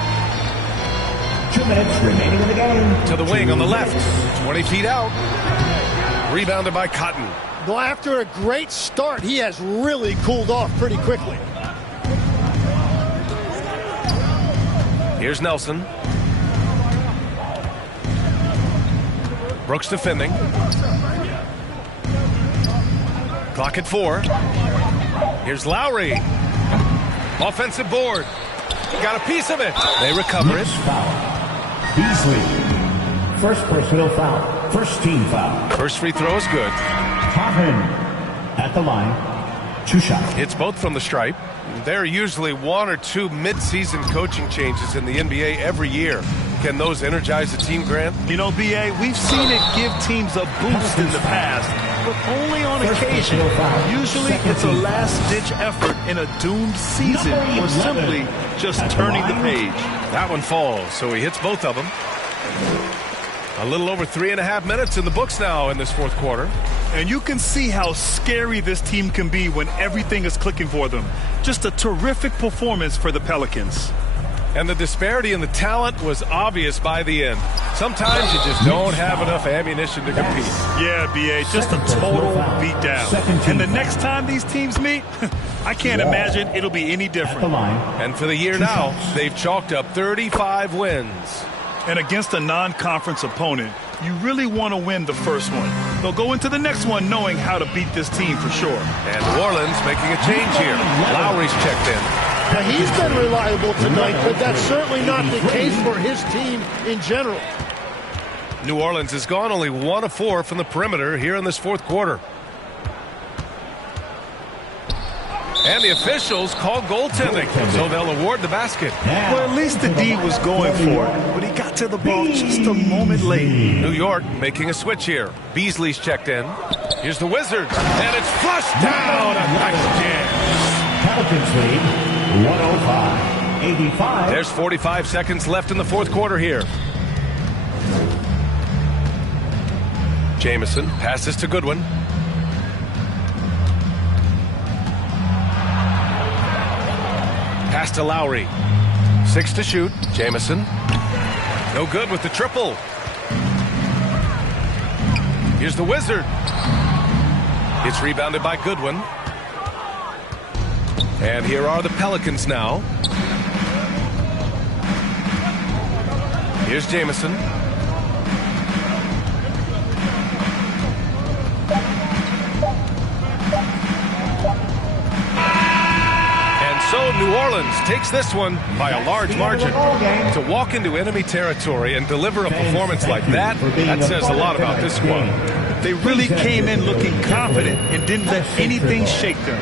2 minutes remaining in the game. To the wing on the left. 20 feet out. Rebounded by Cotton. Well, after a great start, he has really cooled off pretty quickly. Here's Nelson. Brooks defending. Clock at 4. Here's Lowry. Offensive board. Got a piece of it. They recover it. Beasley. First personal foul. First team foul. First free throw is good. Cotton at the line. 2 shots. It's both from the stripe. There are usually 1 or 2 mid-season coaching changes in the NBA every year. Can those energize the team, Grant? You know, B.A., we've seen it give teams a boost in the past, but only on occasion. Usually it's a last-ditch effort in a doomed season or simply just turning the page. That one falls, so he hits both of them. A little over 3.5 minutes in the books now in this fourth quarter. And you can see how scary this team can be when everything is clicking for them. Just a terrific performance for the Pelicans. And the disparity in the talent was obvious by the end. Sometimes you just don't have enough ammunition to compete. Yeah, B.A., just a total beatdown. And the next time these teams meet, I can't imagine it'll be any different. And for the year now, they've chalked up 35 wins. And against a non-conference opponent, you really want to win the first one. They'll go into the next one knowing how to beat this team for sure. And New Orleans making a change here. Lowry's checked in. Now, he's been reliable tonight, but that's certainly not the case for his team in general. New Orleans has gone only 1 of 4 from the perimeter here in this fourth quarter. And the officials call goaltending, so they'll award the basket. Well, at least the D was going for it, but he got to the ball just a moment late. New York making a switch here. Beasley's checked in. Here's the Wizards, and it's flushed down. A nice jam. Pelicans lead 105-85. There's 45 seconds left in the fourth quarter here. Jamison passes to Goodwin. Pass to Lowry. 6 to shoot. Jamison. No good with the triple. Here's the Wizard. It's rebounded by Goodwin. And here are the Pelicans now. Here's Jamison. So New Orleans takes this one by a large margin. To walk into enemy territory and deliver a performance like that, that says a lot about this squad. They really came in looking confident and didn't let anything shake them.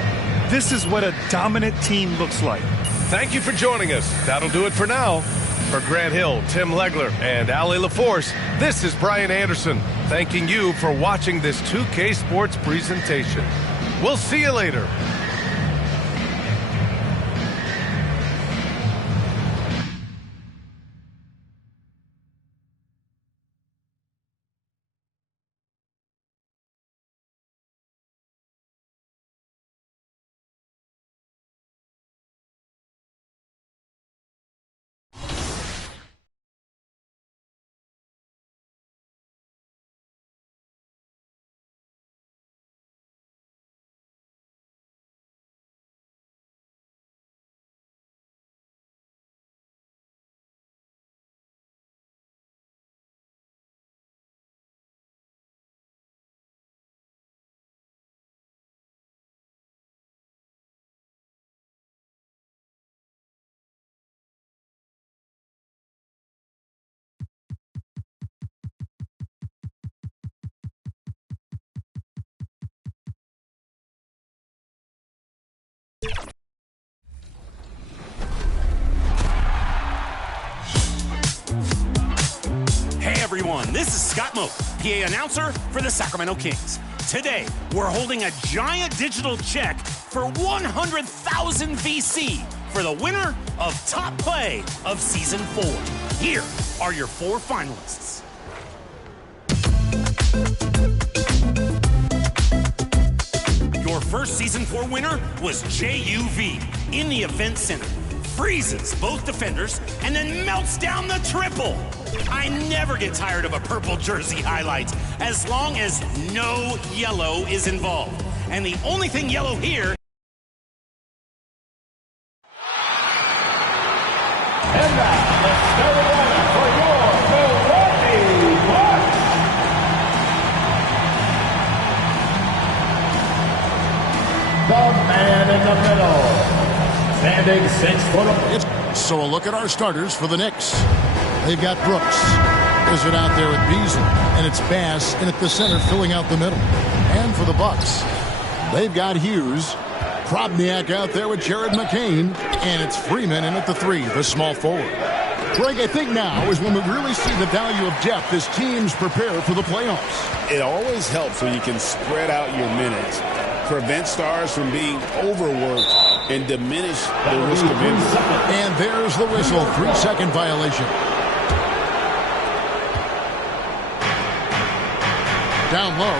This is what a dominant team looks like. Thank you for joining us. That'll do it for now. For Grant Hill, Tim Legler, and Ali LaForce, this is Brian Anderson, thanking you for watching this 2K Sports presentation. We'll see you later. Hey everyone, this is Scott Moak, PA announcer for the Sacramento Kings. Today, we're holding a giant digital check for 100,000 VC for the winner of Top Play of Season 4. Here are your 4 finalists. Your first Season 4 winner was JUV in the Event Center. Freezes both defenders and then melts down the triple. I never get tired of a purple jersey highlight as long as no yellow is involved. And the only thing yellow here. And now, the starting lineup for your Milwaukee Bucks. The man in the middle, standing 6 foot. So a look at our starters for the Knicks. They've got Brooks. Wizard out there with Beasley. And it's Bass in at the center filling out the middle. And for the Bucks, they've got Hughes. Probniak out there with Jared McCain. And it's Freeman in at the 3, the small forward. Greg, I think now is when we really see the value of depth as teams prepare for the playoffs. It always helps when you can spread out your minutes, prevent stars from being overworked, and diminish the risk of injury. And there's the whistle, 3-second violation. Down low.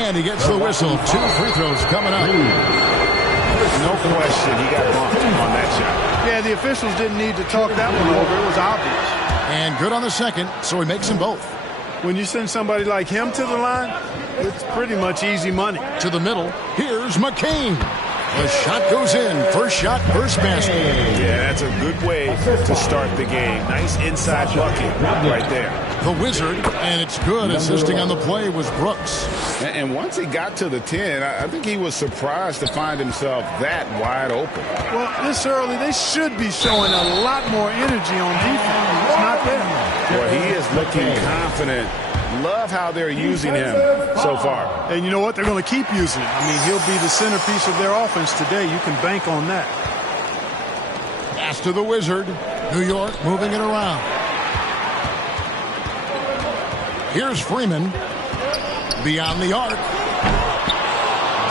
And he gets the whistle. 2 free throws coming up. There's no question he got bumped on that shot. Yeah, the officials didn't need to talk that one over. It was obvious. And good on the second, so he makes them both. When you send somebody like him to the line, it's pretty much easy money. To the middle, here's McCain. The shot goes in. First shot, first basket. Yeah, that's a good way to start the game. Nice inside bucket right there. The Wizard, and it's good. Assisting on the play was Brooks. And once he got to the 10, I think he was surprised to find himself that wide open. Well, this early, they should be showing a lot more energy on defense. It's not there. Well, he is looking confident. Love how they're using him so far. And you know what? They're going to keep using him. I mean, he'll be the centerpiece of their offense today. You can bank on that. Pass to the Wizard. New York moving it around. Here's Freeman. Beyond the arc.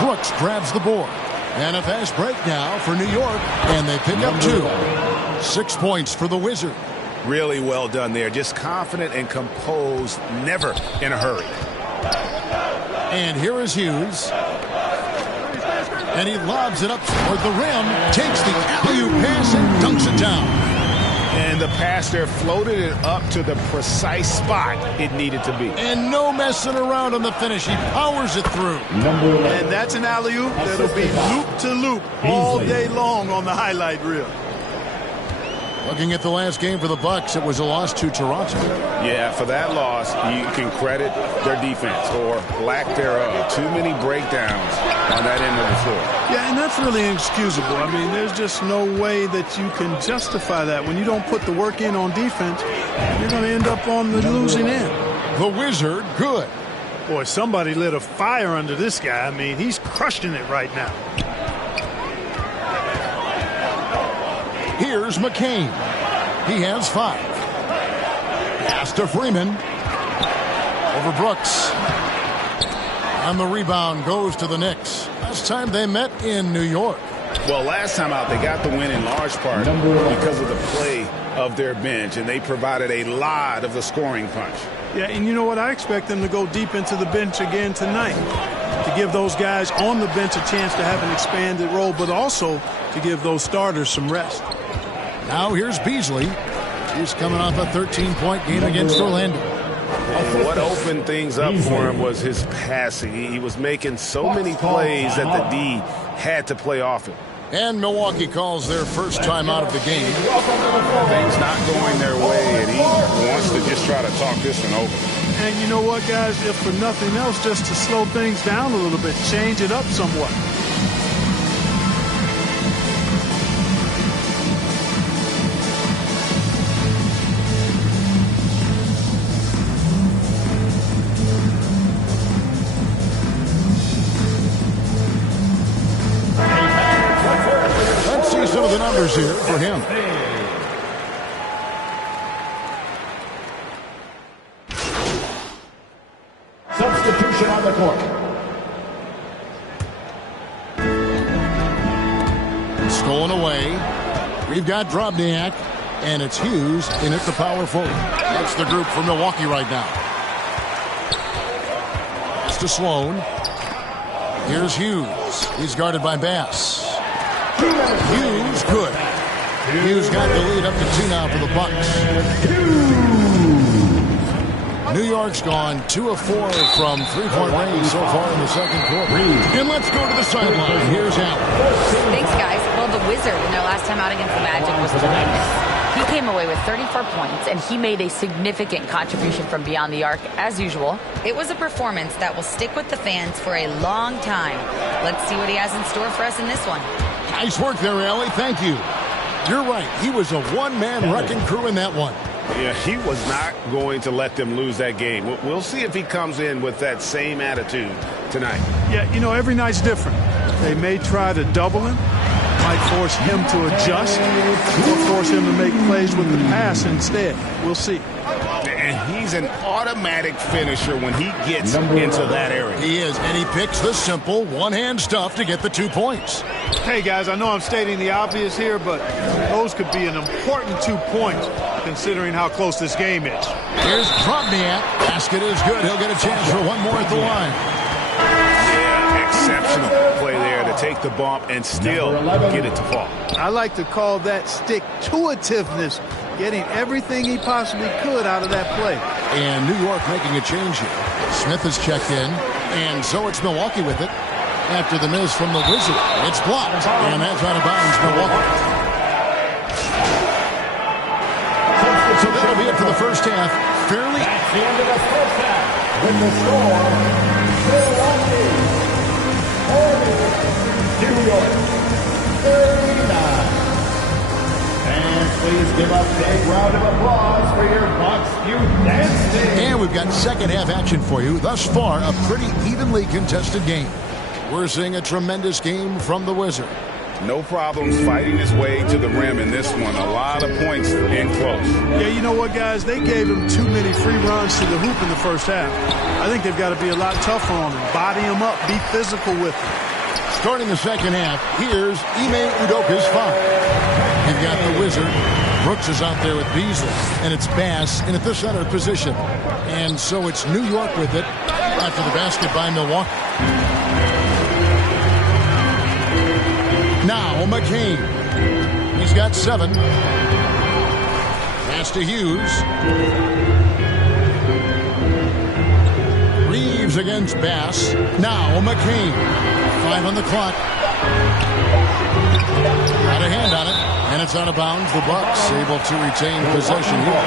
Brooks grabs the board. And a fast break now for New York. And they pick up 2. 6 points for the Wizard. Really well done there. Just confident and composed, never in a hurry. And here is Hughes. And he lobs it up toward the rim, takes the alley-oop pass and dunks it down. And the pass there floated it up to the precise spot it needed to be. And no messing around on the finish. He powers it through. And that's an alley-oop that'll be loop to loop all day long on the highlight reel. Looking at the last game for the Bucks, it was a loss to Toronto. Yeah, for that loss, you can credit their defense or lack thereof. Too many breakdowns on that end of the floor. Yeah, and that's really inexcusable. I mean, there's just no way that you can justify that. When you don't put the work in on defense, you're going to end up on the losing end. The Wizard, good. Boy, somebody lit a fire under this guy. I mean, he's crushing it right now. Here's McCain. He has 5. Pass to Freeman. Over Brooks. And the rebound goes to the Knicks. Last time they met in New York. Well, last time out, they got the win in large part because of the play of their bench, and they provided a lot of the scoring punch. Yeah, and you know what? I expect them to go deep into the bench again tonight to give those guys on the bench a chance to have an expanded role, but also to give those starters some rest. Now here's Beasley. He's coming off a 13-point game against Orlando. And what opened things up for him was his passing. He was making so many plays that the D had to play off it. And Milwaukee calls their first time out of the game. Things not going their way, and he wants to just try to talk this one over. And you know what, guys? If for nothing else, just to slow things down a little bit, change it up somewhat. Here for him. Substitution on the court. Stolen away. We've got Drobniak, and it's Hughes in at the power forward. That's the group for Milwaukee right now. It's to Sloan. Here's Hughes. He's guarded by Bass. Hughes, good. Hughes got the lead up to 2 now for the Bucks. New York's gone 2 of 4 from 3-point range so far in the second quarter. And let's go to the sideline. Here's Allen. Thanks, guys. Well, the Wizard in their last time out against the Magic was tremendous. He came away with 34 points, and he made a significant contribution from beyond the arc, as usual. It was a performance that will stick with the fans for a long time. Let's see what he has in store for us in this one. Nice work there, Allie. Thank you. You're right. He was a one-man wrecking crew in that one. Yeah, he was not going to let them lose that game. We'll see if he comes in with that same attitude tonight. Yeah, you know, every night's different. They may try to double him, might force him to adjust or force him to make plays with the pass instead. We'll see. And he's an automatic finisher when he gets into that area. He is, and he picks the simple one-hand stuff to get the 2 points. Hey, guys, I know I'm stating the obvious here, but those could be an important 2 points considering how close this game is. Here's Probniak. Basket is good. He'll get a chance for one more at the line. Yeah, exceptional play there to take the bump and still get it to fall. I like to call that stick-to-itiveness, getting everything he possibly could out of that play. And New York making a change here. Smith has checked in, and so it's Milwaukee with it. After the miss from the Wizard, it's blocked, and that's out of bounds, Milwaukee. So that'll be it for the first half. Fairly. That's the end of the first half. With the score, Milwaukee 40, New York 39. And please give a big round of applause for your Bucks Youth Dance Team. And we've got second half action for you. Thus far, a pretty evenly contested game. We're seeing a tremendous game from the Wizard. No problems fighting his way to the rim in this one. A lot of points and close. Yeah, you know what, guys? They gave him too many free runs to the hoop in the first half. I think they've got to be a lot tougher on him. Body him up. Be physical with him. Starting the second half, here's Ime Udoka's foul. You've got the Wizard. Brooks is out there with Beasley. And it's Bass in at the center position. And so it's New York with it after the basket by Milwaukee. Now McCain. He's got 7. Pass to Hughes. Reeves against Bass. Now McCain. 5 on the clock. Got a hand on it. And it's out of bounds. The Bucks able to retain possession here.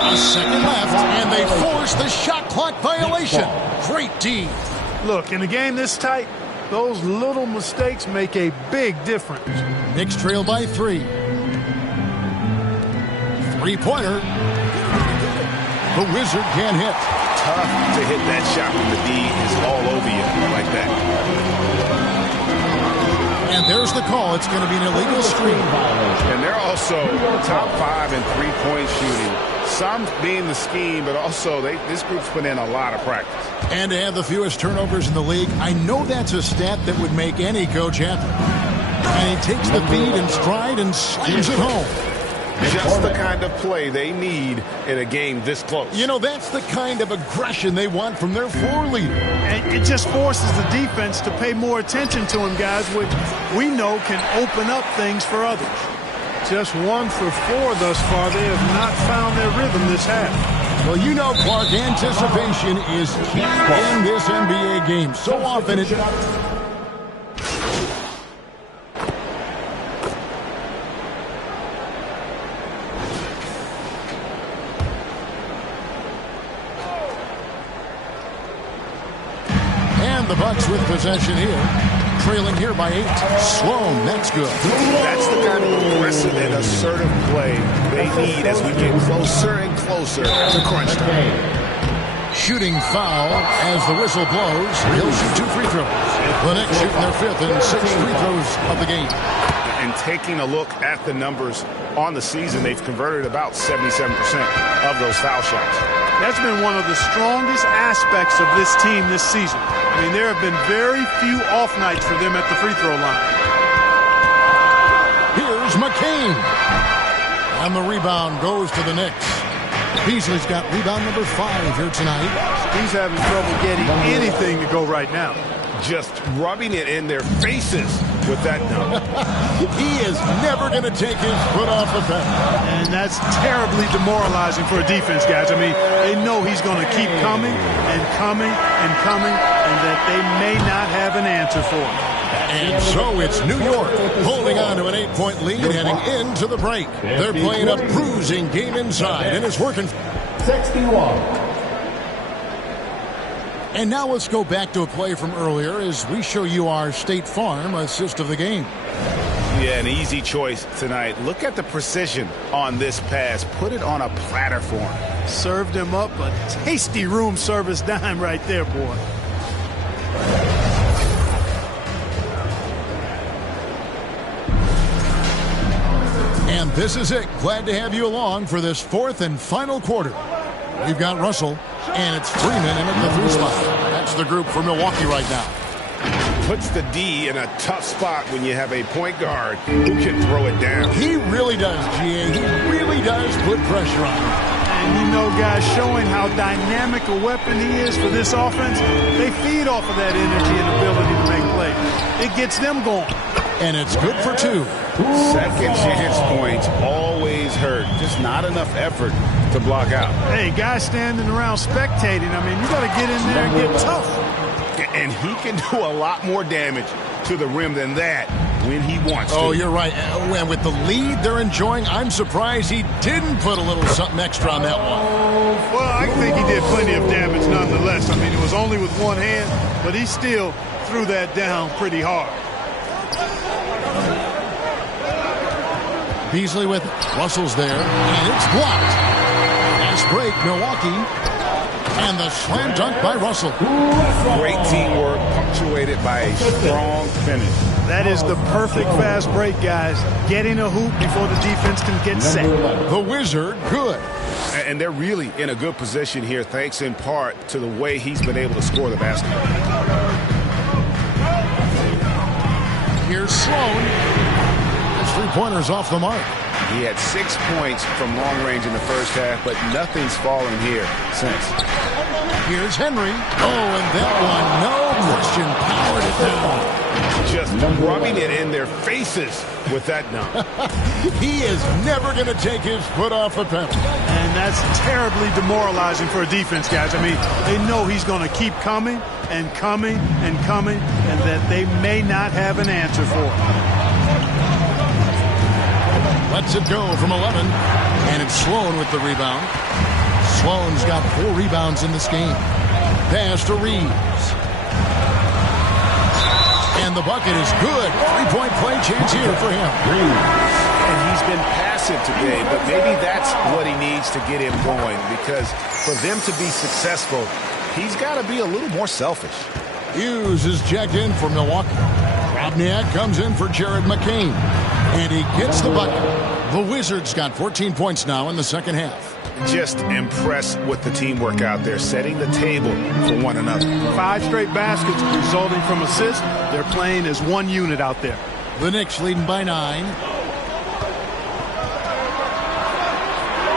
A second left, and they force the shot clock violation. Great D. Look, in a game this tight, those little mistakes make a big difference. Knicks trail by 3. Three-pointer. The Wizard can't hit. Tough to hit that shot when the D is all over you like that. And there's the call. It's going to be an illegal screen. And they're also top 5 in three-point shooting. Some being the scheme, but also this group's put in a lot of practice. And to have the fewest turnovers in the league, I know that's a stat that would make any coach happy. And he takes the feed in stride and slams it home. Just the kind of play they need in a game this close. You know, that's the kind of aggression they want from their floor leader. And it just forces the defense to pay more attention to him, guys, which we know can open up things for others. Just 1 for 4 thus far. They have not found their rhythm this half. Well, you know, Clark, anticipation is key in this NBA game. So often it... And the Bucks with possession here. Trailing here by 8. Sloan, that's good. That's the kind of aggressive and assertive play they need as we get closer and closer to crunch time. Shooting foul as the whistle blows. He'll shoot 2 free throws. The Knicks shooting their 5th and 6th free throws of the game. And taking a look at the numbers on the season, they've converted about 77% of those foul shots. That's been one of the strongest aspects of this team this season. I mean, there have been very few off nights for them at the free throw line. Here's McCain. And the rebound goes to the Knicks. Beasley's got rebound number 5 here tonight. He's having trouble getting anything to go right now. Just rubbing it in their faces with that number. He is never going to take his foot off the pedal. And that's terribly demoralizing for a defense, guys. I mean, they know he's going to keep coming and coming and coming, and that they may not have an answer for him. And so it's New York holding on to an 8-point lead heading into the break. They're playing a bruising game inside, and it's working. 61. And now let's go back to a play from earlier as we show you our State Farm assist of the game. Yeah, an easy choice tonight. Look at the precision on this pass. Put it on a platter for him. Served him up a tasty room service dime right there, boy. And this is it. Glad to have you along for this fourth and final quarter. We've got Russell, and it's Freeman in at the 3 spot. That's the group for Milwaukee right now. Puts the D in a tough spot when you have a point guard who can throw it down. He really does, GA. He really does put pressure on him. And you know, guys, showing how dynamic a weapon he is for this offense, they feed off of that energy and ability to make plays. It gets them going. And it's good for 2. Second chance points always hurt. Just not enough effort to block out. Hey, guys standing around spectating, I mean, you got to get in there and get tough. And he can do a lot more damage to the rim than that when he wants to. Oh, you're right. And with the lead they're enjoying, I'm surprised he didn't put a little something extra on that one. Well, I think he did plenty of damage nonetheless. I mean, it was only with one hand, but he still threw that down pretty hard. Beasley with it. Russell's there, and it's blocked. Fast break, Milwaukee. And the slam dunk by Russell. Great teamwork, punctuated by a strong finish. That is the perfect fast break, guys. Getting a hoop before the defense can get set. The Wizard, good. And they're really in a good position here, thanks in part to the way he's been able to score the basket. Here's Sloan. His 3-pointers off the mark. He had 6 points from long range in the first half, but nothing's fallen here since. Here's Henry. Oh, and that one, no question, powered it down. Just rubbing it in their faces with that dunk. He is never going to take his foot off the pedal. And that's terribly demoralizing for a defense, guys. I mean, they know he's going to keep coming and coming and coming, and that they may not have an answer for it. Lets it go from 11, and it's Sloan with the rebound. Sloan's got 4 rebounds in this game. Pass to Reeves. And the bucket is good. 3-point play chance here for him. And he's been passive today, but maybe that's what he needs to get him going, because for them to be successful, he's got to be a little more selfish. Hughes is checked in for Milwaukee. Robniak comes in for Jared McCain. And he gets the bucket. The Wizards got 14 points now in the second half. Just impressed with the teamwork out there, setting the table for one another. 5 straight baskets resulting from assists. They're playing as one unit out there. The Knicks leading by 9.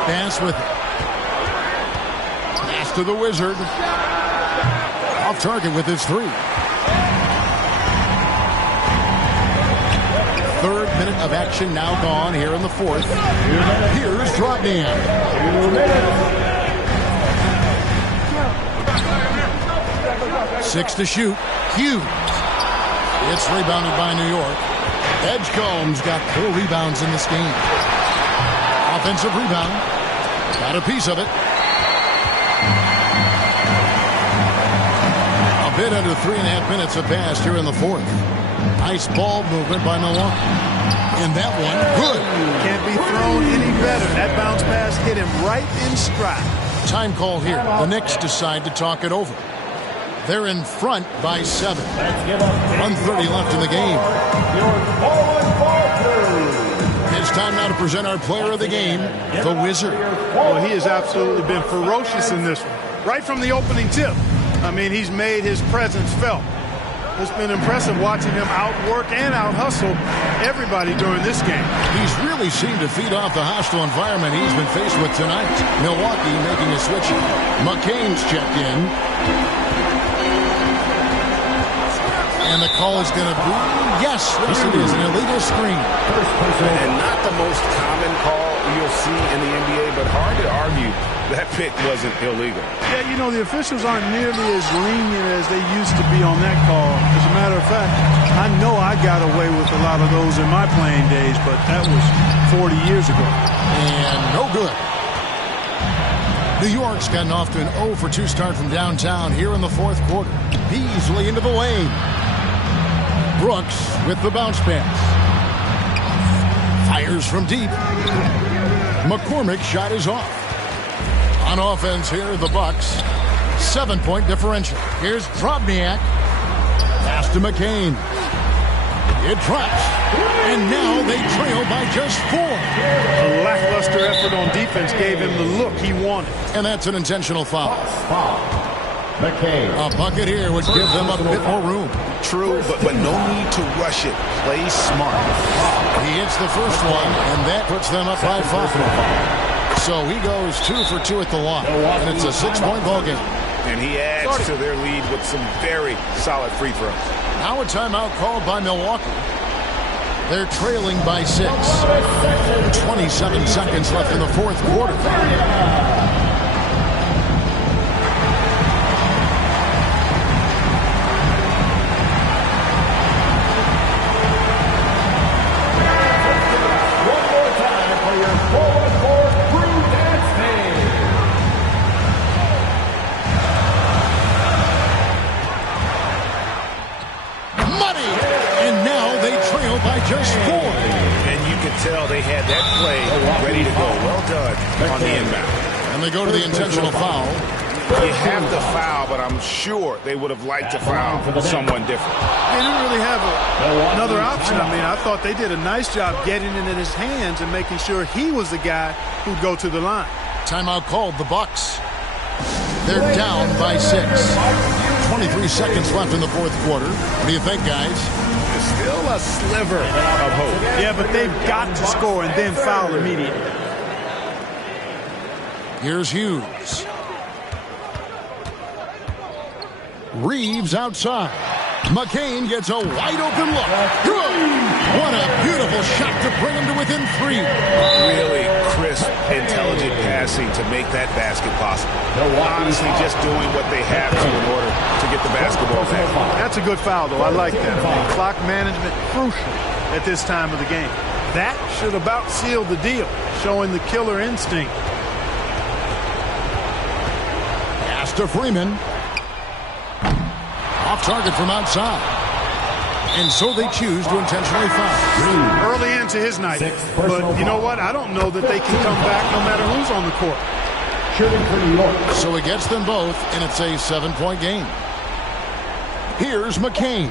Pass with it. Pass to the Wizard. Off target with his 3. 3rd minute of action now gone here in the 4th. Here's Drobnian. 6 to shoot. Hughes. It's rebounded by New York. Edgecombe's got 4 rebounds in this game. Offensive rebound. Got a piece of it. A bit under 3.5 minutes have passed here in the 4th. Nice ball movement by Milwaukee. And that one, good. Can't be thrown any better. That bounce pass hit him right in stride. Time call here. The Knicks decide to talk it over. They're in front by 7. 1:30 left in the game. It's time now to present our player of the game, the Wizard. Well, he has absolutely been ferocious in this one. Right from the opening tip. I mean, he's made his presence felt. It's been impressive watching him outwork and out-hustle everybody during this game. He's really seemed to feed off the hostile environment he's been faced with tonight. Milwaukee making a switch. McCain's checked in. And the call is going to be, yes, it is an illegal screen. And not the most common call you'll see in the NBA, but hard to argue that pick wasn't illegal. Yeah, you know, the officials aren't nearly as lenient as they used to be on that call. As a matter of fact, I know I got away with a lot of those in my playing days, but that was 40 years ago. And no good. New York's gotten off to an 0-for-2 start from downtown here in the 4th quarter. Beasley into the lane. Brooks with the bounce pass. Fires from deep. McCormick's shot is off. On offense here, the Bucks. 7-point differential. Here's Drobniak. Pass to McCain. It drops. And now they trail by just 4. A lackluster effort on defense gave him the look he wanted. And that's an intentional foul. McCain. A bucket here would give them a bit more room. True, but no need to rush it. Play smart. He hits the first one, and that puts them up by 5. So he goes 2 for 2 at the line, and it's a 6-point ball game. And he adds to their lead with some very solid free throws. Now a timeout called by Milwaukee. They're trailing by 6. 27 seconds left in the fourth quarter. One more time for your forward court crew dance team. Money! And now they trail by just 4. And you can tell they had that play ready to go. Well done on the inbound. And they go to the intentional foul. You have to foul, but I'm sure they would have liked to foul someone different. They didn't really have another option. I mean, I thought they did a nice job getting it in his hands and making sure he was the guy who'd go to the line. Timeout called, the Bucks. They're down by 6. 23 seconds left in the fourth quarter. What do you think, guys? Still a sliver of hope. Yeah, but they've got to score and then foul immediately. Here's Hughes. Reeves outside. McCain gets a wide-open look. Good! What a beautiful shot to bring him to within 3. Really crisp, intelligent passing to make that basket possible. Honestly, just doing what they have to in order to get the basketball back. That's a good foul, though. I like that. I mean, clock management crucial at this time of the game. That should about seal the deal, showing the killer instinct. Pass to Freeman. Off target from outside. And so they choose to intentionally foul. Early into his night. But you know what? I don't know that they can come back no matter who's on the court. So he gets them both, and it's a 7-point game. Here's McCain.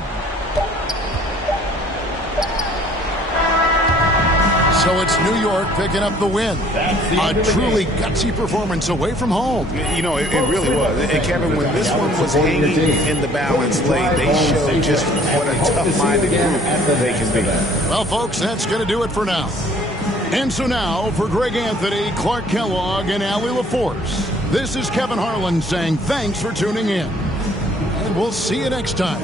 So it's New York picking up the win. A truly gutsy performance away from home. You know, it really was. And Kevin, when this one was hanging in the balance late, they showed just what a tough-minded group they can be. Well, folks, that's going to do it for now. And so now, for Greg Anthony, Clark Kellogg, and Allie LaForce, this is Kevin Harlan saying thanks for tuning in. And we'll see you next time.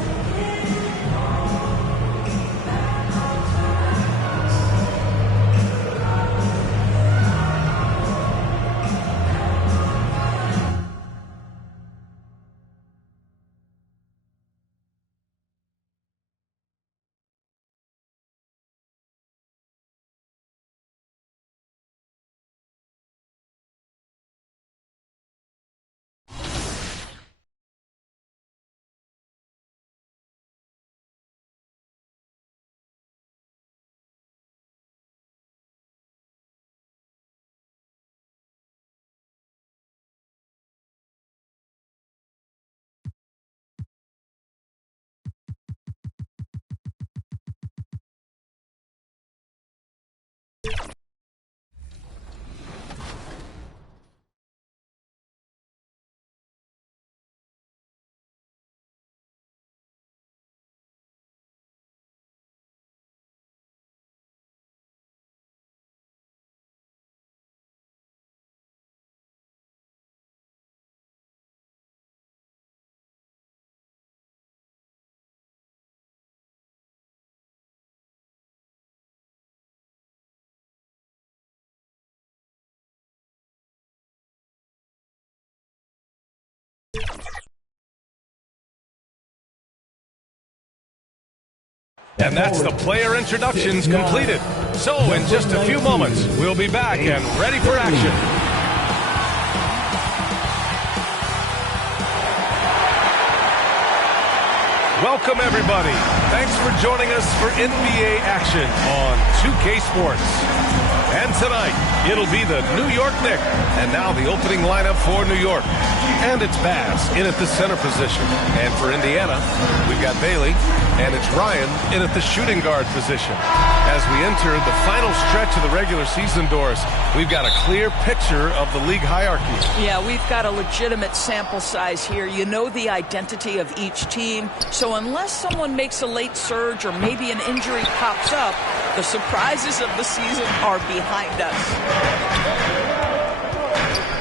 And that's the player introductions completed. So in just a few moments, we'll be back and ready for action. Welcome, everybody. Thanks for joining us for NBA action on 2K Sports. And tonight, it'll be the New York Knicks. And now the opening lineup for New York. And it's Bass in at the center position. And for Indiana, we've got Bailey. And it's Ryan in at the shooting guard position. As we enter the final stretch of the regular season, Doris, we've got a clear picture of the league hierarchy. Yeah, we've got a legitimate sample size here. You know the identity of each team. So unless someone makes a late surge or maybe an injury pops up, the surprises of the season are behind us.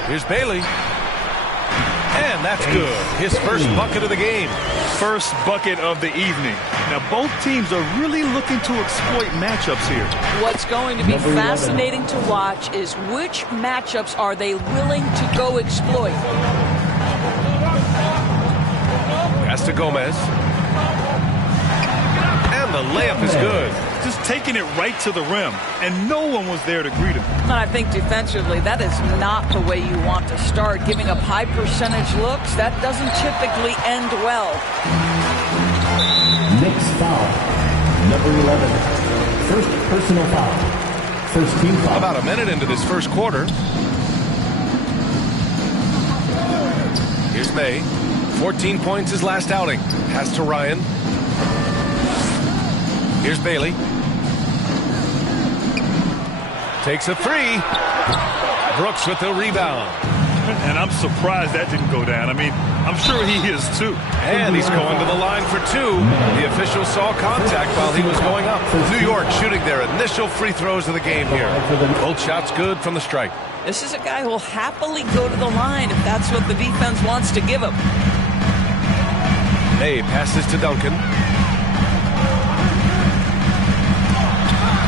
Here's Bailey. And that's good. His first bucket of the game. First bucket of the evening. Now, both teams are really looking to exploit matchups here. What's going to be fascinating to watch is which matchups are they willing to go exploit. Pass to Gomez. And the layup is good. Just taking it right to the rim, and no one was there to greet him. And I think defensively, that is not the way you want to start. Giving up high percentage looks, that doesn't typically end well. Next foul, number 11. First personal foul. First team foul. About a minute into this first quarter. Here's May. 14 points his last outing. Pass to Ryan. Here's Bailey. Takes a three. Brooks with the rebound. And I'm surprised that didn't go down. I mean, I'm sure he is too. And he's going to the line for two. The official saw contact while he was going up. New York shooting their initial free throws of the game here. Both shots good from the strike. This is a guy who will happily go to the line if that's what the defense wants to give him. May passes to Duncan.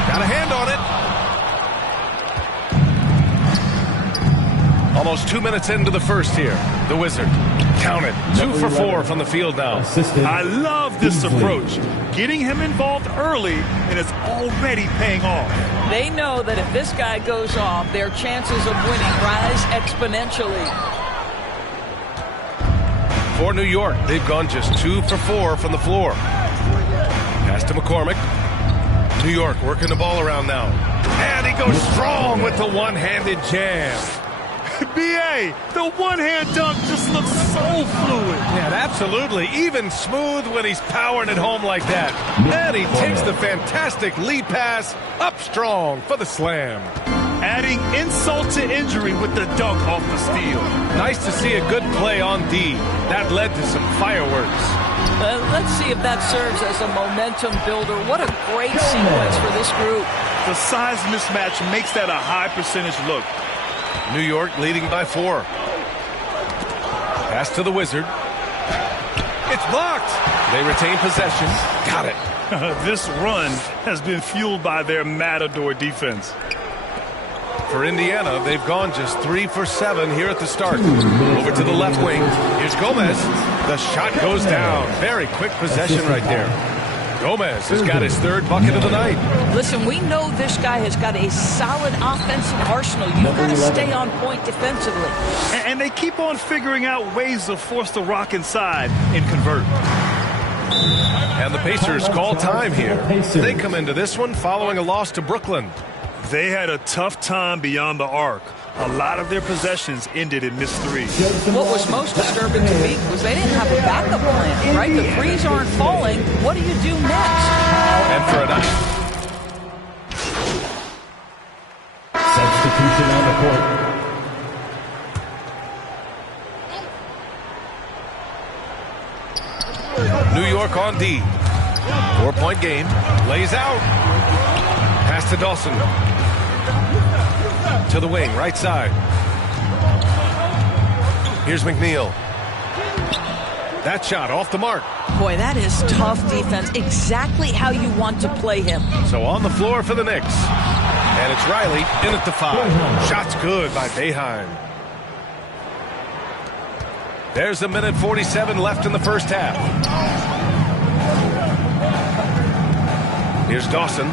Got a hand on it. Almost 2 minutes into the first here. The Wizard. Count it. 2 for 4 from the field now. I love this approach. Getting him involved early, and it's already paying off. They know that if this guy goes off, their chances of winning rise exponentially. For New York, they've gone just 2 for 4 from the floor. Pass to McCormick. New York working the ball around now. And he goes strong with the one-handed jam. B.A., the one-hand dunk just looks so fluid. Yeah, absolutely. Even smooth when he's powering it home like that. And he takes the fantastic lead pass up strong for the slam. Adding insult to injury with the dunk off the steal. Nice to see a good play on D. That led to some fireworks. Let's see if that serves as a momentum builder. What a great sequence for this group. The size mismatch makes that a high percentage look. New York leading by 4. Pass to the Wizard. It's blocked. They retain possession. Got it. This run has been fueled by their Matador defense. For Indiana, they've gone just 3 for 7 here at the start. Over to the left wing. Here's Gomez. The shot goes down. Very quick possession right there. Gomez has got his 3rd bucket of the night. Listen, we know this guy has got a solid offensive arsenal. You've got to stay on point defensively. And they keep on figuring out ways to force the rock inside and convert. And the Pacers call time here. They come into this one following a loss to Brooklyn. They had a tough time beyond the arc. A lot of their possessions ended in missed threes. What was most disturbing to me was they didn't have a backup plan, right? The threes aren't falling. What do you do next? And for a night. Substitution on the court. New York on D. 4-point game. Lays out. Pass to Dawson. To the wing, right side. Here's McNeil. That shot off the mark. Boy, that is tough defense. Exactly how you want to play him. So on the floor for the Knicks. And it's Riley in at the 5. Shot's good by Boeheim. There's a minute 47 left in the first half. Here's Dawson.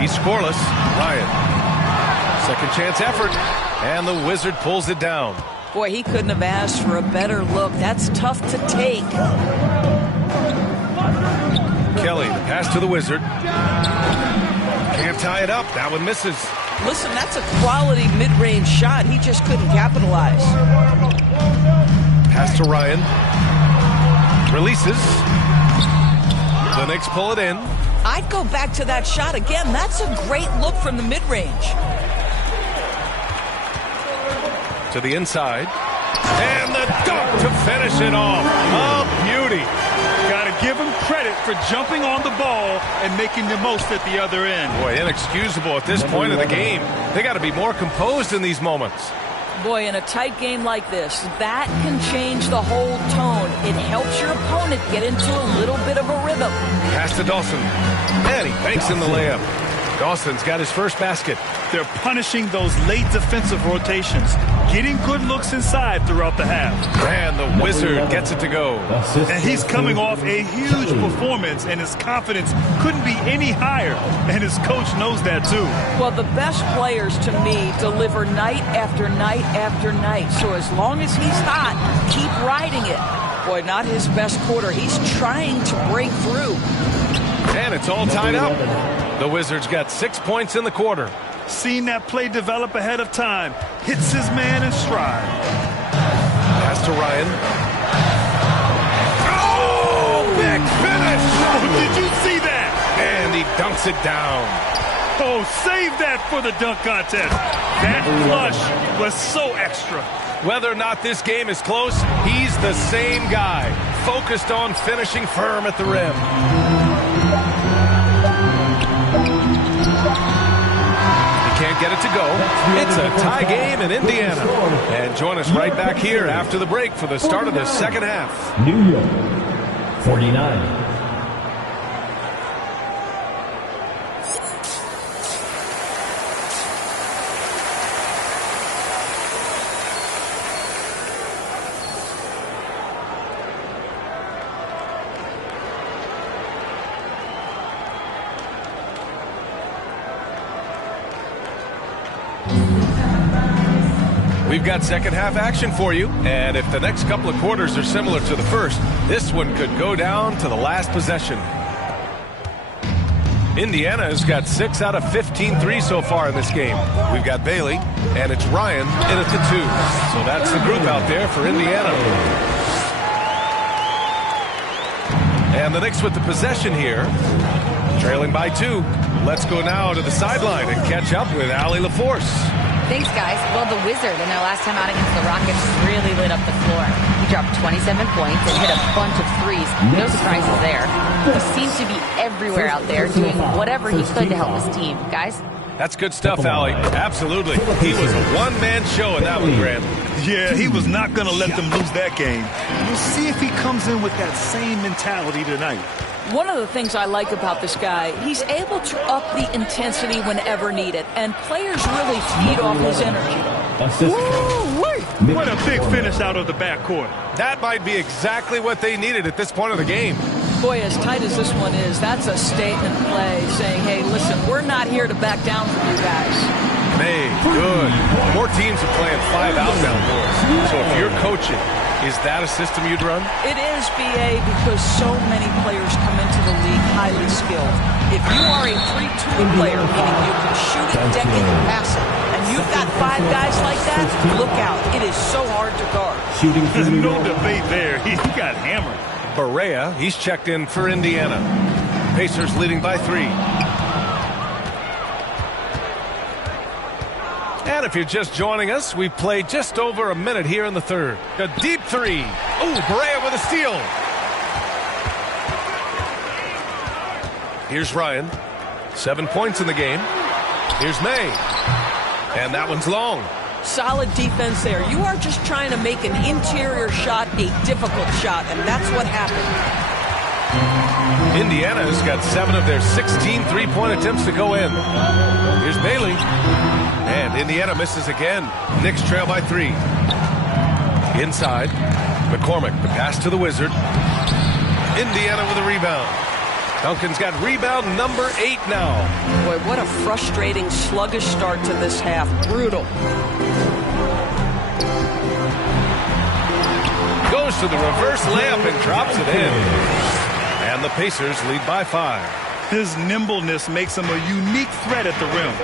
He's scoreless. Ryan. Second chance effort. And the Wizard pulls it down. Boy, he couldn't have asked for a better look. That's tough to take. Kelly, the pass to the Wizard. Can't tie it up. That one misses. Listen, that's a quality mid-range shot. He just couldn't capitalize. Pass to Ryan. Releases. The Knicks pull it in. I'd go back to that shot again. That's a great look from the mid-range. To the inside. And the dunk to finish it off. A beauty. Got to give him credit for jumping on the ball and making the most at the other end. Boy, inexcusable at this point of the game. They got to be more composed in these moments. Boy, in a tight game like this, that can change the whole tone. It helps your opponent get into a little bit of a rhythm. Pass to Dawson. And he banks in the layup. Dawson's got his first basket. They're punishing those late defensive rotations, getting good looks inside throughout the half. And the Wizard gets it to go. And he's coming off a huge performance, and his confidence couldn't be any higher. And his coach knows that, too. Well, the best players, to me, deliver night after night after night. So as long as he's hot, keep riding it. Boy, not his best quarter. He's trying to break through. And it's all tied up. The Wizards got 6 points in the quarter. Seen that play develop ahead of time. Hits his man in stride. Pass to Ryan. Oh, big finish! Oh, did you see that? And he dunks it down. Oh, save that for the dunk contest. That flush was so extra. Whether or not this game is close, he's the same guy, focused on finishing firm at the rim. Can't get it to go. It's a tie game in Indiana. And join us right back here after the break for the start of the second half. New York, 49. We've got second half action for you, and if the next couple of quarters are similar to the first, this one could go down to the last possession. Indiana has got 6 out of 15 threes so far in this game. We've got Bailey, and it's Ryan in at the 2. So that's the group out there for Indiana. And the Knicks with the possession here, trailing by 2. Let's go now to the sideline and catch up with Allie LaForce. Thanks, guys. Well, the Wizard in their last time out against the Rockets really lit up the floor. He dropped 27 points and hit a bunch of threes. No surprises there. He seems to be everywhere out there doing whatever he could to help his team. Guys? That's good stuff, Allie. Absolutely. He was a one-man show in that one, Grant. Yeah, he was not going to let them lose that game. We'll see if he comes in with that same mentality tonight. One of the things I like about this guy, he's able to up the intensity whenever needed, and players really feed off his energy. Woo-wee! What a big finish out of the backcourt. That might be exactly what they needed at this point of the game. Boy, as tight as this one is, that's a statement play saying, hey, listen, we're not here to back down from you guys. May, good. More teams are playing 5 out now, boys. So if you're coaching, is that a system you'd run? It is, B.A., because so many players come into the league highly skilled. If you are a 3-2 player, meaning you can shoot it, deck it, and pass it, and you've got 5 guys like that, look out. It is so hard to guard. No debate there. He got hammered. Barea, he's checked in for Indiana. Pacers leading by 3. And if you're just joining us, we've played just over a minute here in the third. A deep 3. Ooh, Barea with a steal. Here's Ryan. 7 points in the game. Here's May. And that one's long. Solid defense there. You are just trying to make an interior shot a difficult shot, and that's what happened. Indiana has got 7 of their 16 three-point attempts to go in. Here's Bailey. And Indiana misses again. Knicks trail by 3. Inside. McCormick, the pass to the Wizard. Indiana with a rebound. Duncan's got rebound number 8 now. Boy, what a frustrating, sluggish start to this half. Brutal. Goes to the reverse layup and drops it in. And And the Pacers lead by 5. His nimbleness makes him a unique threat at the rim.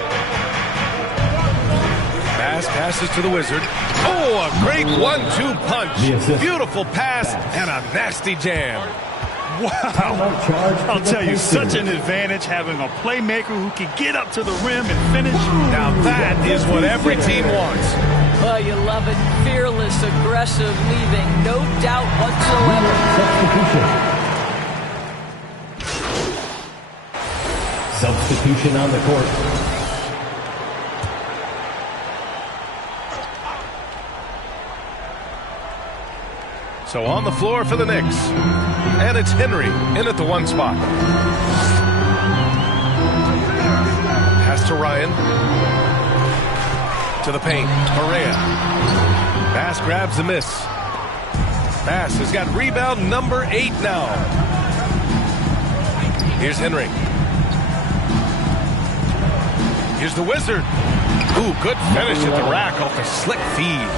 Bass passes to the Wizard. Oh, a great 1-2 punch. Beautiful pass and a nasty jam. Wow. I'll tell you, such an advantage having a playmaker who can get up to the rim and finish. Now that is what every team wants. Well, you love it. Fearless, aggressive, leaving no doubt whatsoever. Substitution on the court. So on the floor for the Knicks. And it's Henry in at the 1 spot. Pass to Ryan. To the paint. Correa. Bass grabs the miss. Bass has got rebound number 8 now. Here's Henry. Here's the Wizard. Ooh, good finish at the rack off a slick feed.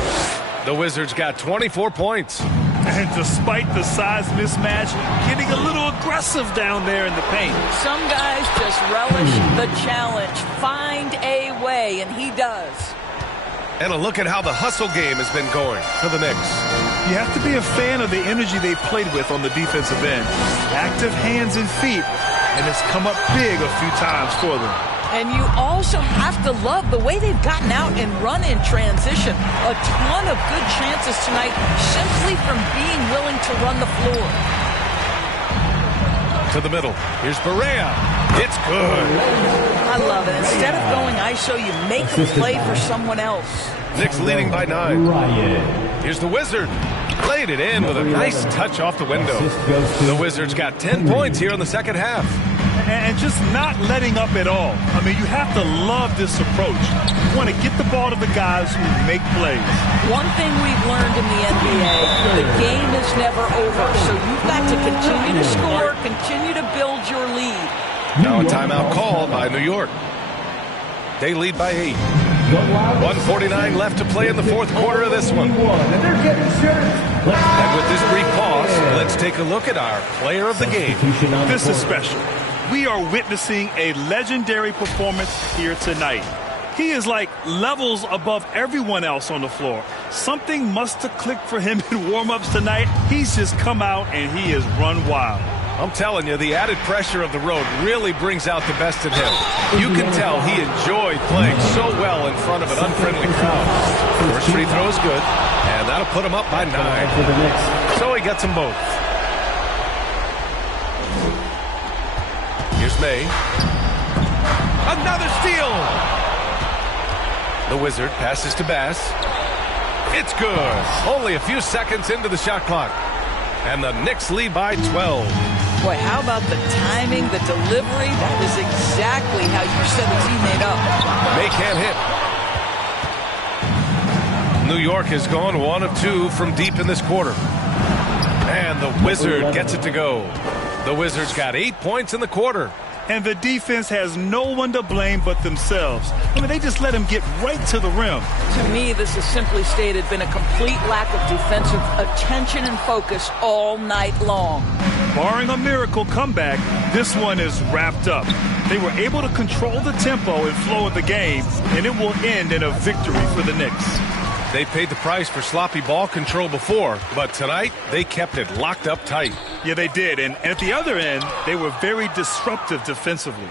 The Wizards got 24 points. And despite the size mismatch, getting a little aggressive down there in the paint. Some guys just relish the challenge. Find a way, and he does. And a look at how the hustle game has been going for the Knicks. You have to be a fan of the energy they played with on the defensive end. Active hands and feet, and it's come up big a few times for them. And you also have to love the way they've gotten out and run in transition. A ton of good chances tonight simply from being willing to run the floor. To the middle. Here's Barea. It's good. I love it. Instead of going ISO, you make a play for someone else. Knicks leading by 9. Here's the Wizard. Played it in with a nice touch off the window. The Wizards got 10 points here in the second half. And just not letting up at all. I mean, you have to love this approach. You want to get the ball to the guys who make plays. One thing we've learned in the NBA, the game is never over. So you've got to continue to score, continue to build your lead. Now a timeout called by New York. They lead by 8. 1:49 left to play in the fourth quarter of this one. And with this brief pause, let's take a look at our player of the game. This is special. We are witnessing a legendary performance here tonight. He is like levels above everyone else on the floor. Something must have clicked for him in warm-ups tonight. He's just come out and he has run wild. I'm telling you, the added pressure of the road really brings out the best in him. You can tell he enjoyed playing so well in front of an unfriendly crowd. First free throw is good, and that'll put him up by 9. So he gets them both. Here's May. Another steal! The Wizard passes to Bass. It's good. Only a few seconds into the shot clock. And the Knicks lead by 12. Boy, how about the timing, the delivery? That is exactly how you set a teammate up. May can't hit. New York has gone 1 of 2 from deep in this quarter. And the Wizard gets it to go. The Wizards got 8 points in the quarter. And the defense has no one to blame but themselves. I mean, they just let him get right to the rim. To me, this has simply stated been a complete lack of defensive attention and focus all night long. Barring a miracle comeback, this one is wrapped up. They were able to control the tempo and flow of the game, and it will end in a victory for the Knicks. They paid the price for sloppy ball control before, but tonight they kept it locked up tight. Yeah, they did, and at the other end, they were very disruptive defensively.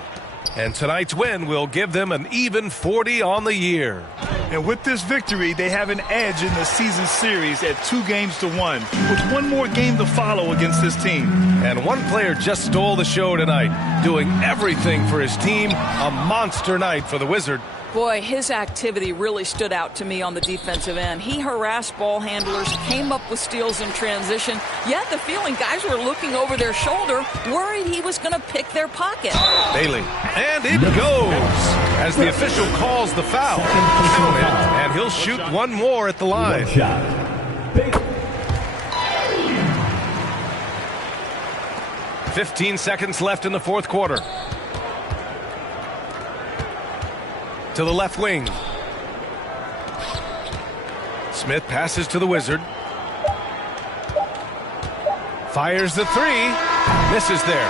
And tonight's win will give them an even 40 on the year. And with this victory, they have an edge in the season series at 2-1, with one more game to follow against this team. And one player just stole the show tonight, doing everything for his team. A monster night for the Wizard. Boy, his activity really stood out to me on the defensive end. He harassed ball handlers, came up with steals in transition. You had the feeling guys were looking over their shoulder, worried he was going to pick their pocket. Bailey, and it goes as the official calls the foul. Count it, and he'll shoot one more at the line. 15 seconds left in the fourth quarter. To the left wing. Smith passes to the Wizard. Fires the 3. Misses there.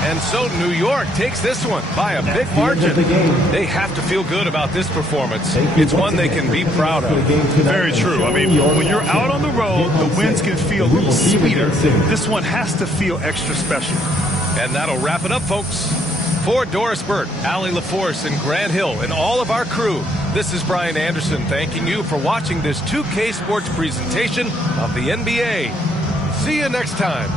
And so New York takes this one by a big margin. They have to feel good about this performance. It's one they can be proud of. Very true. I mean, when you're out on the road, the wins can feel a little sweeter. This one has to feel extra special. And that'll wrap it up, folks. For Doris Burt, Allie LaForce, and Grant Hill, and all of our crew, this is Brian Anderson thanking you for watching this 2K Sports presentation of the NBA. See you next time.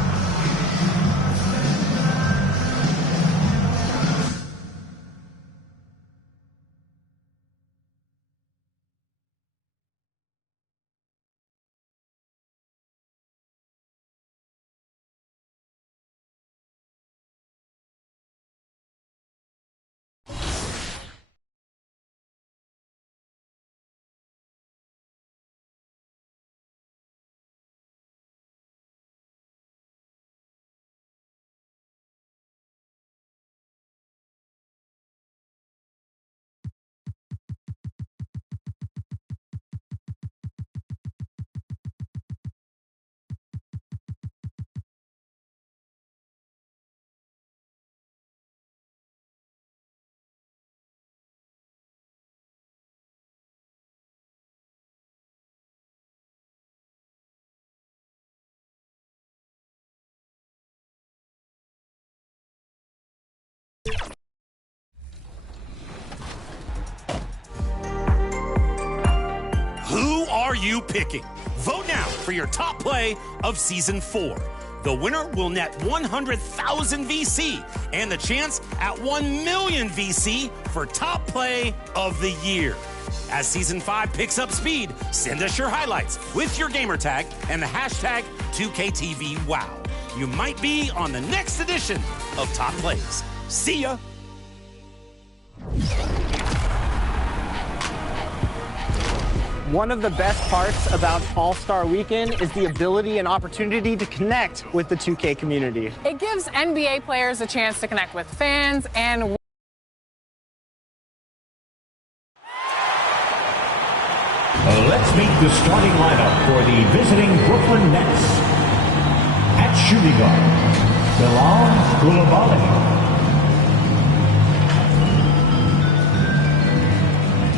Who are you picking? Vote now for your top play of Season 4. The winner will net 100,000 VC and the chance at 1 million VC for top play of the year. As Season 5 picks up speed, send us your highlights with your gamer tag and the hashtag 2KTVWOW. You might be on the next edition of Top Plays. See ya! One of the best parts about All-Star Weekend is the ability and opportunity to connect with the 2K community. It gives NBA players a chance to connect with fans and let's meet the starting lineup for the visiting Brooklyn Nets. At shooting guard, Bilal Coulibaly.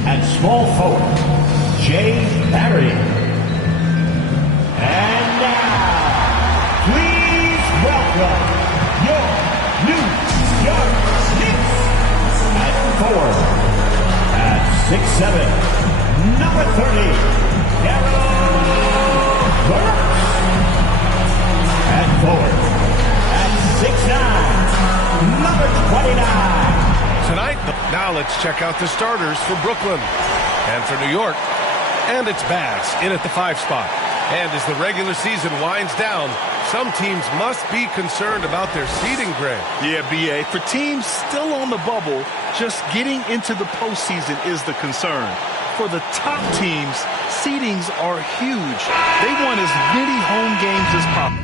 At small forward, Jay Barry. And now, please welcome your New York Knicks. At forward, at 6'7", number 30, Darryl Brooks. At forward, at 6'9", number 29. Tonight, now let's check out the starters for Brooklyn. And for New York, and it's Bass in at the 5 spot. And as the regular season winds down, some teams must be concerned about their seeding, Greg. Yeah, B.A. For teams still on the bubble, just getting into the postseason is the concern. For the top teams, seedings are huge. They want as many home games as possible.